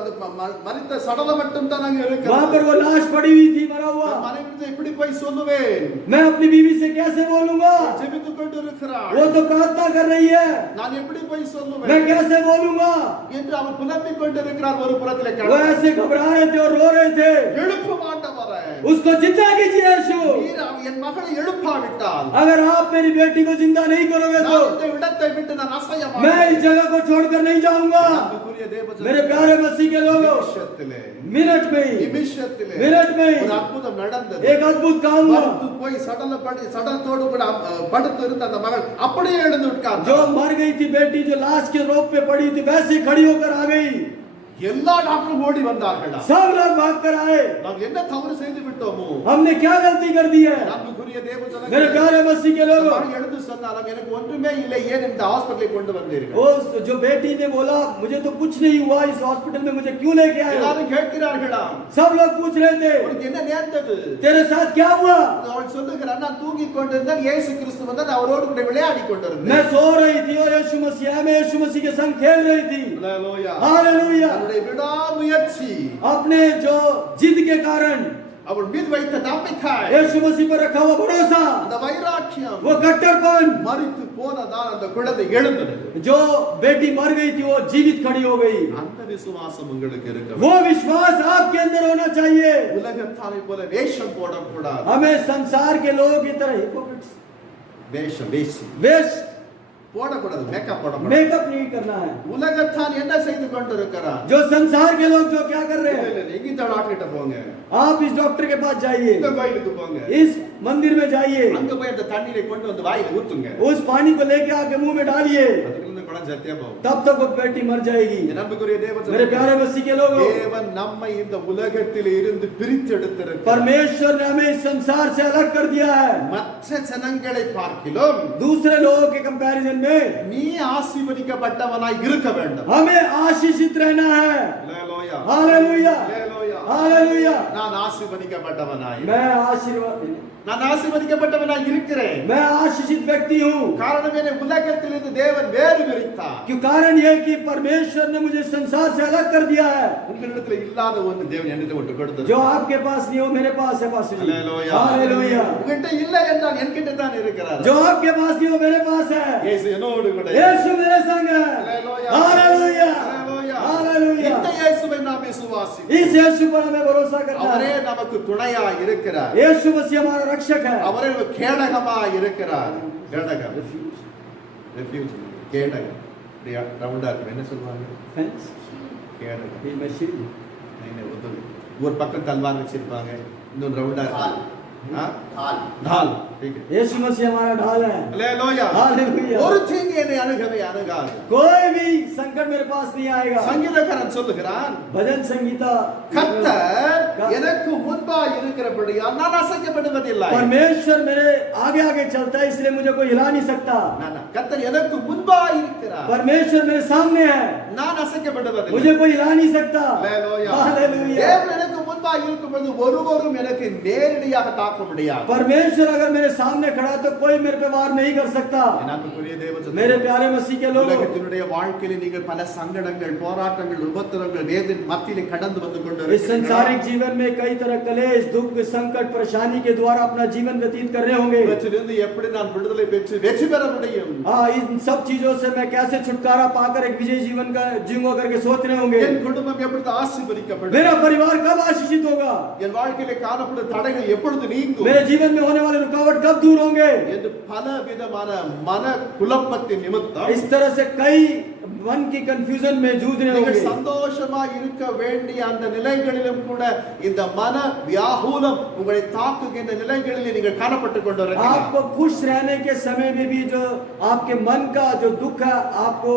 அந்த மரித்த சடலம் மட்டும் தான் அங்கே वहां இருக்கிறது. पर वो लाश पड़ी हुई थी, मरा हुआ। என் மனைவியிடம் இப்படி போய் சொல்லுவேன். मैं अपनी बीवी से कैसे बोलूंगा? ஜெபித்துக் கொண்டு இருக்கிறாள். वो तो प्रार्थना कर रही है, நான் எப்படி போய் मैं சொல்லுவேன் कैसे बोलूंगा? என்று அவர் புலம்பிக் கொண்டிருக்கிறார். ஒரு புறத்திலே वो ऐसे घबरा रहे थे और रो रहे थे। எழுப்ப மாட்டவரே, उसको जिंदा कीजिए यीशु। நீர் என் மகளை எழுப்பாவிட்டால் अगर आप मेरी बेटी को जिंदा नहीं करोगे तो நான் இந்த இடத்தை விட்டு நான் அசைய मैं மாட்டேன். इस जगह को छोड़कर नहीं जाऊंगा। அன்புக்குரிய தேவஜனமே, मेरे प्यारे मसीह के लोगों, நிமிஷத்திலே मिनट में ही मिनट में ஒரு ही அற்புதம் நடந்தது. एक अद्भुत काम हुआ। மரித்து போய் சடலத்தோடு கூட படுத்து இருந்த அந்த மகள் அப்படியே எழுந்து जो உட்கார்ந்தார். मर गई थी बेटी, जो लाश के रोप पे पड़ी थी, वैसे खड़ी होकर आ गई। எல்லா டாக்டரும் ஓடி வந்தார்களா? सब लोग भाग कर आए। நாம் என்ன தவறு செய்து விட்டோமோ? हमने क्या गलती कर दी है? அன்புக்குரிய தேவஜனமே, मेरे प्यारे मसीह के लोगों, மகள் எழுந்து சொன்னாலும் எனக்கு ஒன்றுமே இல்லை, ஏன் இந்த ஹாஸ்பிடலை கொண்டு வந்தீர்கள்? वो जो बेटी ने बोला मुझे तो कुछ नहीं हुआ, इस हॉस्पिटल में मुझे क्यों लेके आए हो? எல்லாரும் கேட்கிறார்களா? सब लोग पूछ रहे थे உனக்கு என்ன நேர்ந்தது? तेरे साथ क्या हुआ? அவள் சொல்லுகிறார், நான் தூங்கிக் கொண்டிருந்தேன், இயேசு கிறிஸ்து வந்தார், அவரோடு கூட விளையாடி கொண்டிருந்தேன். मैं सो रही थी और यीशु मसीह में यीशु मसीह के संग खेल रही थी। ஹalleluya. हालेलुया। அவருடைய விடாமுயற்சி, अपने जो जिद के कारण, அவள் மீது வைத்த நம்பிக்கை, यीशु मसीह पर रखा हुआ भरोसा, அந்த வைராக்கியம், वो कट्टरपन, மரித்து போனதால் அந்த குழந்தை எழுந்தது. जो बेटी मर गई थी वो जीवित खड़ी हो गई। அந்த விசுவாசம் உங்களுக்கு இருக்க वो विश्वास आपके अंदर होना चाहिए। உலகத்தாரை போல வேஷம் போடக்கூடாது. हमें संसार के लोगों की तरह hypocrites, வேஷம் वेश, போடக்கூடாது, மேக்கப் போடக்கூடாது. मेकअप नहीं करना है। உலகத்தான் என்ன செய்து கொண்டிருக்கிறார்? जो संसार के लोग जो क्या कर रहे हैं, இந்த டாக்டர் கிட்ட போங்க, आप इस डॉक्टर के पास जाइए, இந்த கோயிலுக்கு போங்க, इस मंदिर में जाइए, அங்க போய் அந்த தண்ணீரை கொண்டு வந்து வாயில ஊத்துங்க, उस पानी को लेके आके मुंह में डालिए, அதுக்குள்ள குழந்தை சத்தியா போகும். तब तक वो बेटी मर जाएगी। நம்பிக்கைக்குரிய मेरे प्यारे தேவஜனமே, मसीह के लोगों, தேவன் நம்மை இந்த உலகத்தில் இருந்து பிரித்தெடுத்திருக்கிறார். परमेश्वर ने हमें इस संसार से अलग कर दिया है। மற்ற ஜனங்களை பார்க்கிலும் दूसरे लोगों के कंपैरिजन में நீ ஆசீர்வதிக்கப்பட்டவனாய் இருக்க வேண்டும். हमें आशीषित रहना है। ஹalleluya. हालेलुया, ஹalleluya. हालेलुया। நான் ஆசீர்வதிக்கப்பட்டவனாய், मैं आशीर्वाद, நான் ஆசீர்வதிக்கப்பட்டவனாய் இருக்கிறேன். मैं आशीषित व्यक्ति हूँ। காரணம் என்ன? உலகத்திலிருந்து தேவன் வேறு பிரித்தார். क्यों? कारण यह कि परमेश्वर ने मुझे संसार से अलग कर दिया है। உங்களிடத்துல இல்லாத ஒன்று தேவன் என்னிடம் ஒன்று கொடுத்தது. जो आपके पास नहीं हो मेरे पास है पास्टर जी। ஹalleluya. हालेलुया। உங்ககிட்ட இல்லை என்றால் என்கிட்ட தான் இருக்கிறார். जो आपके पास नहीं हो मेरे पास है। இயேசு என்னோடு கூட यीशु मेरे संग है। ஹalleluya. हालेलुया, ஹalleluya. हालेलुया। இந்த இயேசுவை நாம் விசுவாசிக்கிறோம். इस यीशु पर हमें भरोसा करना அவரே है। நமக்கு துணையாய் இருக்கிறார். यीशु मसीह हमारा रक्षक है। அவரே நமக்கு கேடகமாய் இருக்கிறார். கேடகம், ரெஃப்யூஜ், கேடகம். இப்படியா ரவுண்டா இருக்கும், என்ன சொல்லுவாங்க? फेंस, கேடகம். ये मैं शील्ड, ஒரு பக்கம் தல்வார் வச்சிருப்பாங்க, இன்னொரு ரவுண்டா இருக்கும். ढाल, ठीक है. यीशु मसीह हमारा ढाल है। हालेलुया. हालेलुया। ஒரு தீங்கு என்னை அணுகாது. कोई भी संकट मेरे पास नहीं आएगा। சங்கீதக்காரன் சொல்லுகிறான், भजन संगीता, கர்த்தர் எனக்கு முன்பாய் இருக்கிறபடியால் நான் அசைக்கப்படுவதில்லை. परमेश्वर मेरे आगे आगे चलता है, इसलिए मुझे कोई हिला नहीं सकता। கர்த்தர் எனக்கு முன்பாய் இருக்கிறார், परमेश्वर मेरे सामने है, நான் அசைக்கப்படுவதில்லை. मुझे कोई हिला नहीं सकता। हालेलुया. हालेलुया। தேவன் எனக்கு முன்பாய் அன்பா இருக்கும்போது ஒருவரும் எனக்கு நேரடியாக தாக்க முடியாது. परमेश्वर अगर मेरे सामने खड़ा तो कोई मेरे पे वार नहीं कर सकता। என் அன்புக்குரிய தேவஜனமே, मेरे प्यारे मसीह के लोग, உலகத்தினுடைய வாழ்க்கையில நீங்கள் பல சங்கடங்கள், போராட்டங்கள், உபத்திரவங்கள், வேதனை மத்தியிலே கடந்து வந்து इस கொண்டிருக்கிறீர்கள். संसारिक जीवन में कई तरह कलेश, दुख, संकट, परेशानी के द्वारा अपना जीवन व्यतीत कर रहे होंगे। இவற்றிலிருந்து எப்படி நான் விடுதலை பெற்று வெற்றி பெற முடியும்? हाँ, इन सब चीजों से मैं कैसे छुटकारा पाकर एक विजय जीवन का जीऊंगा करके सोच रहे होंगे। என் குடும்பம் எப்படி ஆசீர்வதிக்கப்படும்? मेरा परिवार कब आशीषित होगा? என் வாழ்க்கையிலே காணப்படும் தடைகள் எப்பொழுது நீங்கும்? मेरे जीवन में होने वाले रुकावट कब दूर होंगे? என்று பல விதமான மன குழப்பத்தின் நிமித்தம் इस तरह से कई मन की कंफ्यूजन में जूझ रहे நீங்கள் होंगे। சந்தோஷமா இருக்க வேண்டிய அந்த நிலைகளிலும் கூட இந்த மன வியாகுலம் உங்களை தாக்குகின்ற நிலைகளில் நீங்கள் காணப்பட்டுக் கொண்டிருக்கிறீர்கள். आपको खुश रहने के समय में भी जो आपके मन का जो दुख है आपको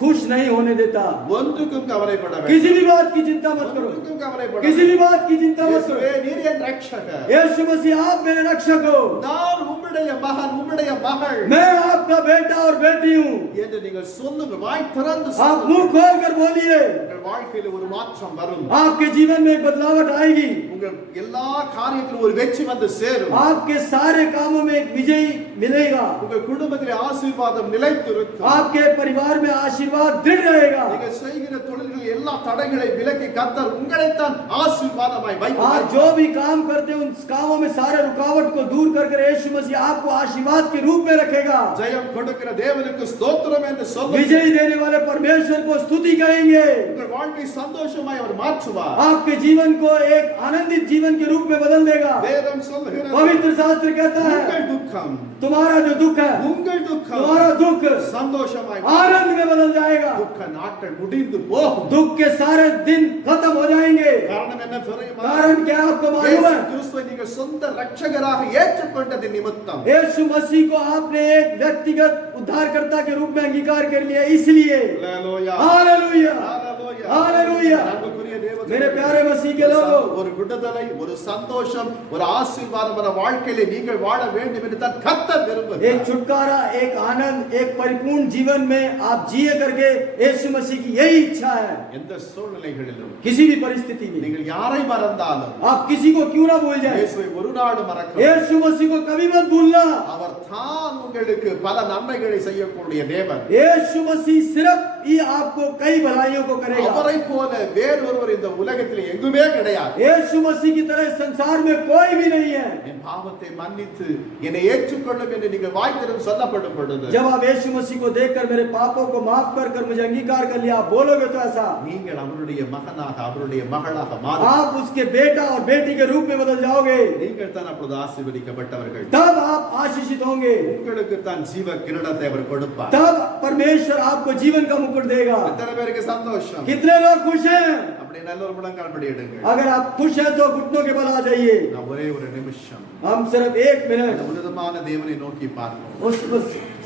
खुश नहीं होने देता। ஒன்றுக்கும் கவலைப்பட வேண்டாம். किसी भी बात की चिंता मत करो, ஒன்றுக்கும் கவலைப்பட किसी भी बात की चिंता मत இயேசுவே, करो। நீர் என் ரட்சகர். यीशु मसीह आप मेरे रक्षक हो, நான் உம்முடைய மகன், உம்முடைய மகள் मैं आपका बेटा और बेटी हूँ। என்று நீங்கள் சொல்லுங்க. வாய் திறந்து आप சொல்லுங்க. मुंह खोल कर बोलिए, உங்கள் வாழ்க்கையில ஒரு மாற்றம் வரும். आपके जीवन में एक बदलावट आएगी। உங்கள் எல்லா காரியத்திலும் ஒரு வெற்றி வந்து சேரும். आपके सारे कामों में एक विजय मिलेगा। உங்கள் குடும்பத்திலே ஆசீர்வாதம் நிலைத்திருக்கும். आपके परिवार में आशीर्वाद दृढ़ रहेगा। நீங்கள் செய்கிற தொழில்களில் எல்லா தடைகளை விலக்கி கர்த்தர் உங்களைத்தான் ஆசீர்வாதமாய் आप வைப்பார். जो भी काम करते हैं उन कामों में सारे रुकावट को दूर कर यीशु मसीह आपको आशीर्वाद के रूप में रखेगा। ஜெயம் கொடுக்கிற தேவனுக்கு ஸ்தோத்திரம் என்று சொல்லுங்கள். विजय देने वाले परमेश्वर को स्तुति कहेंगे। உங்கள் வாழ்க்கை சந்தோஷமாய் அவர் மாற்றுவார். आपके जीवन को एक आनंदित जीवन के रूप में बदल देगा। வேதம் சொல்லுகிறது, पवित्र शास्त्र कहता है உங்கள் துக்கம், तुम्हारा जो दुख है, உங்கள் துக்கம் तुम्हारा दुख சந்தோஷமாய் आनंद में बदल जाएगा। துக்க நாட்கள் முடிந்து போகும். दुख के सारे दिन खत्म हो जाएंगे। காரணம் என்ன தெரியுமா? कारण क्या आपको मालूम இயேசு है? கிறிஸ்துவை நீங்கள் சொந்த ரட்சகராக ஏற்றுக்கொண்டது நிமித்தம் यीशु मसीह को आपने एक व्यक्तिगत उद्धारकर्ता के रूप में अंगीकार कर लिया, इसलिए ஹalleluya हालेलुया ஹalleluya हालेलुया। அன்புக்குரிய தேவஜனமே, मेरे प्यारे मसीह के लोगों, ஒரு விடுதலை, ஒரு சந்தோஷம், ஒரு ஆசீர்வாதமான வாழ்க்கையிலே நீங்கள் வாழ வேண்டும் என்று தான் கர்த்தர் விரும்புகிறார். एक छुटकारा, एक आनंद, एक परिपूर्ण जीवन में आप जिए करके यीशु मसीह की यही इच्छा है। எந்த சூழ்நிலைகளிலும் किसी भी परिस्थिति में நீங்கள் யாரை மறந்தாலும் आप किसी को क्यों ना भूल जाए, இயேசுவை ஒரு நாள் மறக்க यीशु मसीह को कभी मत भूलना। அவர் தான் உங்களுக்கு பல நன்மைகளை செய்யக்கூடிய தேவன். यीशु मसीह सिर्फ ही आपको कई भलाइयों को करेगा। அவரை போல வேறொருவர் இந்த உலகத்தில் எங்குமே கிடையாது. यीशु मसीह की तरह संसार में कोई भी नहीं है। என் பாவத்தை மன்னித்து என்னை ஏற்றுக்கொள்ளும் என்று நீங்கள் வாய் திறந்து சொல்லப்படும் பொழுது जब आप यीशु मसीह को देखकर मेरे पापों को माफ कर मुझे अंगीकार कर लिया, आप बोलोगे तो ऐसा நீங்கள் அவருடைய மகனாக, அவருடைய மகளாக மாறும். आप उसके बेटा और बेटी के रूप में बदल जाओगे। நீங்கள் தான் அப்பொழுது ஆசீர்வதிக்கப்பட்டவர்கள். तब आप आशीषित होंगे, உங்களுக்கு தான் ஜீவ கிரீடத்தை அவர் கொடுப்பார். तब परमेश्वर आपको जीवन का मुकुट देगा। எத்தனை பேருக்கு சந்தோஷம்? कितने लोग खुश हैं? அப்படி நல்ல ஒரு முழங்கால் படியிடுங்கள். अगर आप खुश हैं तो घुटनों के बल आ जाइए। நான் ஒரே ஒரு நிமிஷம் हम सिर्फ एक அந்த मिनट உன்னதமான தேவனை நோக்கி பார்ப்போம். उस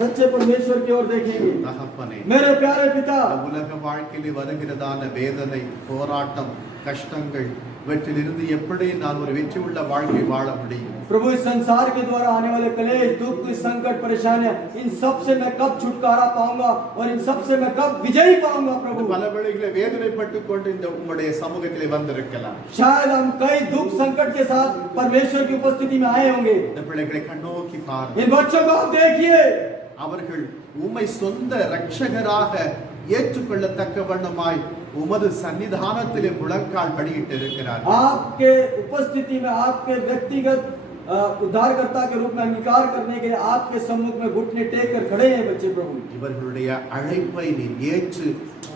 सच्चे परमेश्वर की ओर देखेंगे। தகப்பனே, मेरे प्यारे पिता, இந்த உலக வாழ்க்கையிலே வருகிறதான வேதனை, போராட்டம், கஷ்டங்கள் இவற்றிலிருந்து எப்படி நான் ஒரு வெற்றி உள்ள வாழ்க்கை வாழ முடியும்? प्रभु इस संसार के द्वारा आने वाले कलेश, दुख, संकट, परेशानियां, इन सब से मैं कब छुटकारा पाऊंगा और इन सब से मैं कब विजयी पाऊंगा? प्रभु பல வேளைகளிலே வேதனைப்பட்டுக் கொண்டு இந்த உம்முடைய சமூகத்திலே வந்திருக்கலாம். शायद हम कई दुख संकट के साथ परमेश्वर की उपस्थिति में आए होंगे। இந்த பிள்ளைகளை கண்ணோக்கி பாருங்கள். इन बच्चों को आप देखिए, அவர்கள் உம்மை சொந்த ரட்சகராக ஏற்றுக்கொள்ளத்தக்க வண்ணமாய் உமது சன்னிதானத்திலே முழங்கால் படியிட்டு இருக்கிறார். आपके उपस्थिति में आपके व्यक्तिगत उद्धारकर्ता के रूप में अंगीकार करने के लिए आपके सम्मुख में घुटने टेक कर खड़े हैं बच्चे। प्रभु இவர்களுடைய அழைப்பை நீர் ஏற்று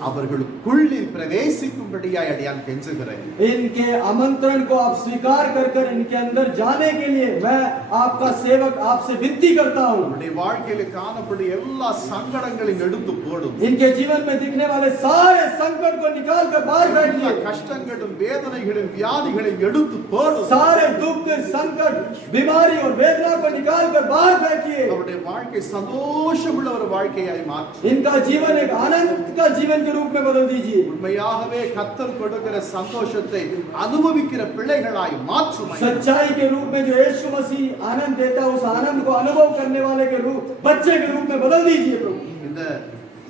அவர்களுக்குள்ளில் பிரவேசிக்கும்படியாய் அடியான் கெஞ்சுகிறேன். इनके आमंत्रण को आप स्वीकार कर इनके अंदर जाने के लिए मैं आपका सेवक आपसे विनती करता हूँ। அவருடைய வாழ்க்கையில காணப்படும் எல்லா சங்கடங்களையும் எடுத்து போடும். इनके जीवन में दिखने वाले सारे संकट को निकाल कर बाहर எல்லா फेंकिए। கஷ்டங்களும், வேதனைகளும், வியாதிகளையும் எடுத்து போடும். सारे दुख, संकट, बीमारी और वेदना को निकाल कर बाहर फेंकिए। அவருடைய வாழ்க்கை சந்தோஷமுள்ள ஒரு வாழ்க்கையாய் மாற்றும். इनका जीवन एक आनंद का जीवन के रूप में बदल दीजिए। உண்மையாகவே கர்த்தர் கொடுக்கிற சந்தோஷத்தை அனுபவிக்கிற பிள்ளைகளாய் மாற்றும். सच्चाई के रूप में जो यीशु मसीह आनंद देता है, उस आनंद को अनुभव करने वाले के रूप, बच्चे के रूप में बदल दीजिए। प्रभु இந்த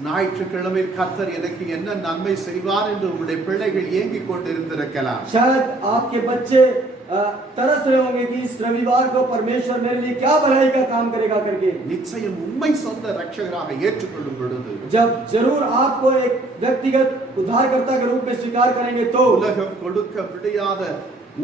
ஞாயிற்றுக்கிழமையில் கர்த்தர் எனக்கு என்ன நன்மை செய்வார் என்று உங்களுடைய பிள்ளைகள் ஏங்கிக் கொண்டிருந்திருக்கலாம். शायद आपके बच्चे तरस रहे होंगे कि इस रविवार को परमेश्वर मेरे लिए क्या भलाई का काम करेगा करके। நிச்சயம் உம்மை சொந்த ரட்சகராக ஏற்றுக்கொள்ளும் பொழுது जब जरूर आपको एक व्यक्तिगत उद्धारकर्ता के रूप में स्वीकार करेंगे तो உலகம் கொடுக்க முடியாத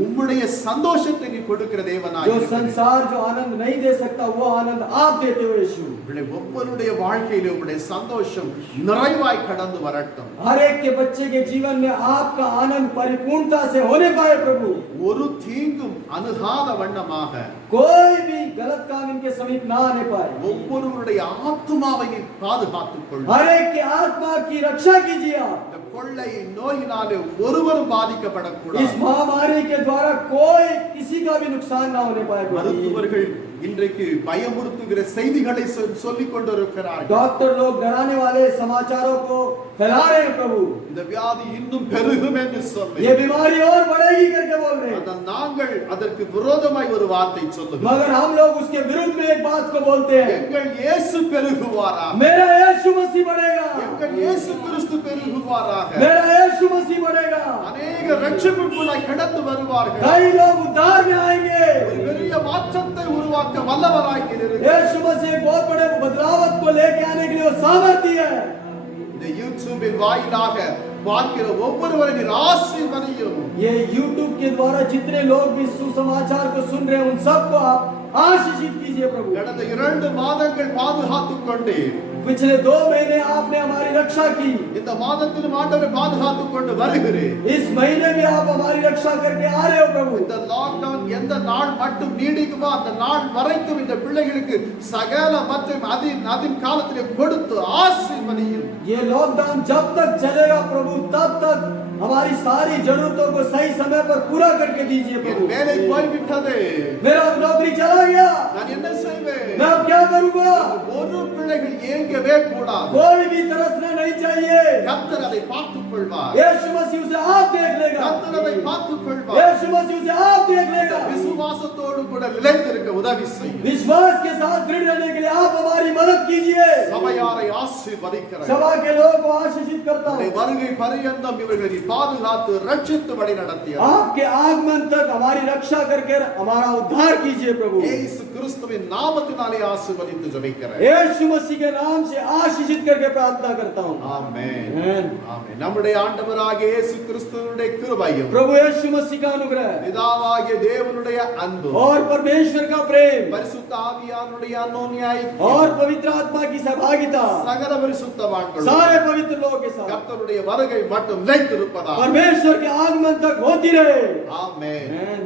உம்முடைய சந்தோஷத்தை நீ கொடுக்கிற தேவனாய் जो संसार जो आनंद नहीं दे सकता वो आनंद आप देते हो यीशु। உங்களுடைய ஒவ்வொருடைய வாழ்க்கையிலே உம்முடைய சந்தோஷம் நிறைவாய் கடந்து வரட்டும். हर एक के बच्चे के जीवन में आपका आनंद परिपूर्णता से होने पाए प्रभु। ஒரு தீங்கும் அணுகாத வண்ணமாக कोई भी गलत काम इनके समीप ना आने पाए। ஒவ்வொருவருடைய ஆத்துமாவை நீ பாதுகாத்துக் கொள். हर एक के आत्मा की रक्षा कीजिए आप। இந்த கொள்ளை நோயினாலே ஒருவரும் பாதிக்கப்படக்கூடாது. इस महामारी के द्वारा कोई किसी का भी नुकसान ना होने पाए। மருத்துவர்கள் இன்றைக்கு பயமுறுத்துகிற செய்திகளை சொல்லிக் கொண்டிருக்கிறார்கள். डॉक्टर लोग डराने वाले समाचारों को फैला रहे हैं प्रभु। இந்த வியாதி இன்னும் பெருகும் என்று சொல்லி ये बीमारी और बढ़ेगी करके बोल रहे हैं। நாங்கள் அதற்கு விரோதமாய் ஒரு வார்த்தை சொல்லுகிறோம். मगर हम लोग उसके विरुद्ध में एक बात को बोलते हैं। எங்கள் இயேசு பெருகுவாராக. मेरा यीशु मसीह बढ़ेगा। எங்கள் இயேசு கிறிஸ்து பெருகுவாராக. मेरा यीशु मसीह बढ़ेगा। अनेक ரட்சிப்புக்குள்ளாய் கடந்து வருவார்கள். कई लोग उद्धार में आएंगे। ஒரு பெரிய மாற்றத்தை உருவாக்க வல்லவராய் இருக்கிறார். यीशु मसीह बहुत बड़े बदलावत को लेके आने के लिए वो सामर्थ्य है। இந்த யூடியூபின் வாயிலாக பார்க்கிற ஒவ்வொருவரை நீர் ஆசீர்வதியும். ये YouTube के द्वारा जितने लोग भी सुसमाचार को सुन रहे हैं उन सबको आप आशीषित कीजिए प्रभु। கடந்த 2 மாதங்கள் பாதுகாத்துக் கொண்டீர். पिछले 2 महीने आपने हमारी रक्षा की। இந்த மாதத்திலும் ஆண்டவரை பாதுகாத்துக் கொண்டு வருகிறீர். इस महीने में आप हमारी रक्षा करके आ रहे हो प्रभु। இந்த லாக்டவுன் எந்த நாள் மட்டும் நீடிக்குமோ அந்த நாள் வரைக்கும் இந்த பிள்ளைகளுக்கு சகல மற்றும் அதின் காலத்திலே கொடுத்து ஆசீர்வதியும். ये लॉकडाउन जब तक चलेगा प्रभु तब तक हमारी सारी जरूरतों को सही समय पर पूरा करके दीजिए என் प्रभु। வேலை போய்விட்டது. मेरा नौकरी चला गया, நான் என்ன செய்வேன்? मैं अब क्या करूंगा? ஒரு பிள்ளைகள் ஏங்கவே கூடாது. कोई भी तरसना नहीं चाहिए। கர்த்தர் அதை பார்த்துக் கொள்வார். यीशु मसीह उसे आप देख लेगा। கர்த்தர் அதை பார்த்துக் கொள்வார். यीशु मसीह उसे आप देख लेगा। விசுவாசத்தோடு கூட நிலைத்திருக்க உதவி செய்யும். विश्वास के साथ दृढ़ रहने के लिए आप हमारी मदद कीजिए। சபையாரை ஆசீர்வதிக்கிறேன். सभा के लोगों को आशीषित करता हूँ। வருகை பரியந்தம் இவர்களை பாதுகாத்து ரட்சித்து வழி நடத்திய आपके आगमन तक हमारी रक्षा करके हमारा उद्धार कीजिए प्रभु। இயேசு கிறிஸ்துவின் நாமத்தினாலே ஆசீர்வதித்து ஜெபிக்கிறேன். यीशु मसीह के नाम से आशीषित करके प्रार्थना करता हूँ। ஆமென். आमेन। ஆமென். நம்முடைய ஆண்டவராகிய இயேசு கிறிஸ்துவினுடைய கிருபையும் प्रभु यीशु मसीह का अनुग्रह பிதாவாகிய தேவனுடைய அன்பும் और परमेश्वर का प्रेम பரிசுத்த ஆவியானுடைய அன்யோன்ய ஐக்கியம் और पवित्र आत्मा की सहभागिता சகல பரிசுத்தவான்கள் सारे पवित्र लोगों के साथ கர்த்தருடைய வருகை மட்டும் நிலைத்திருப்பதாக. परमेश्वर के आगमन तक होती रहे। ஆமென். आमेन।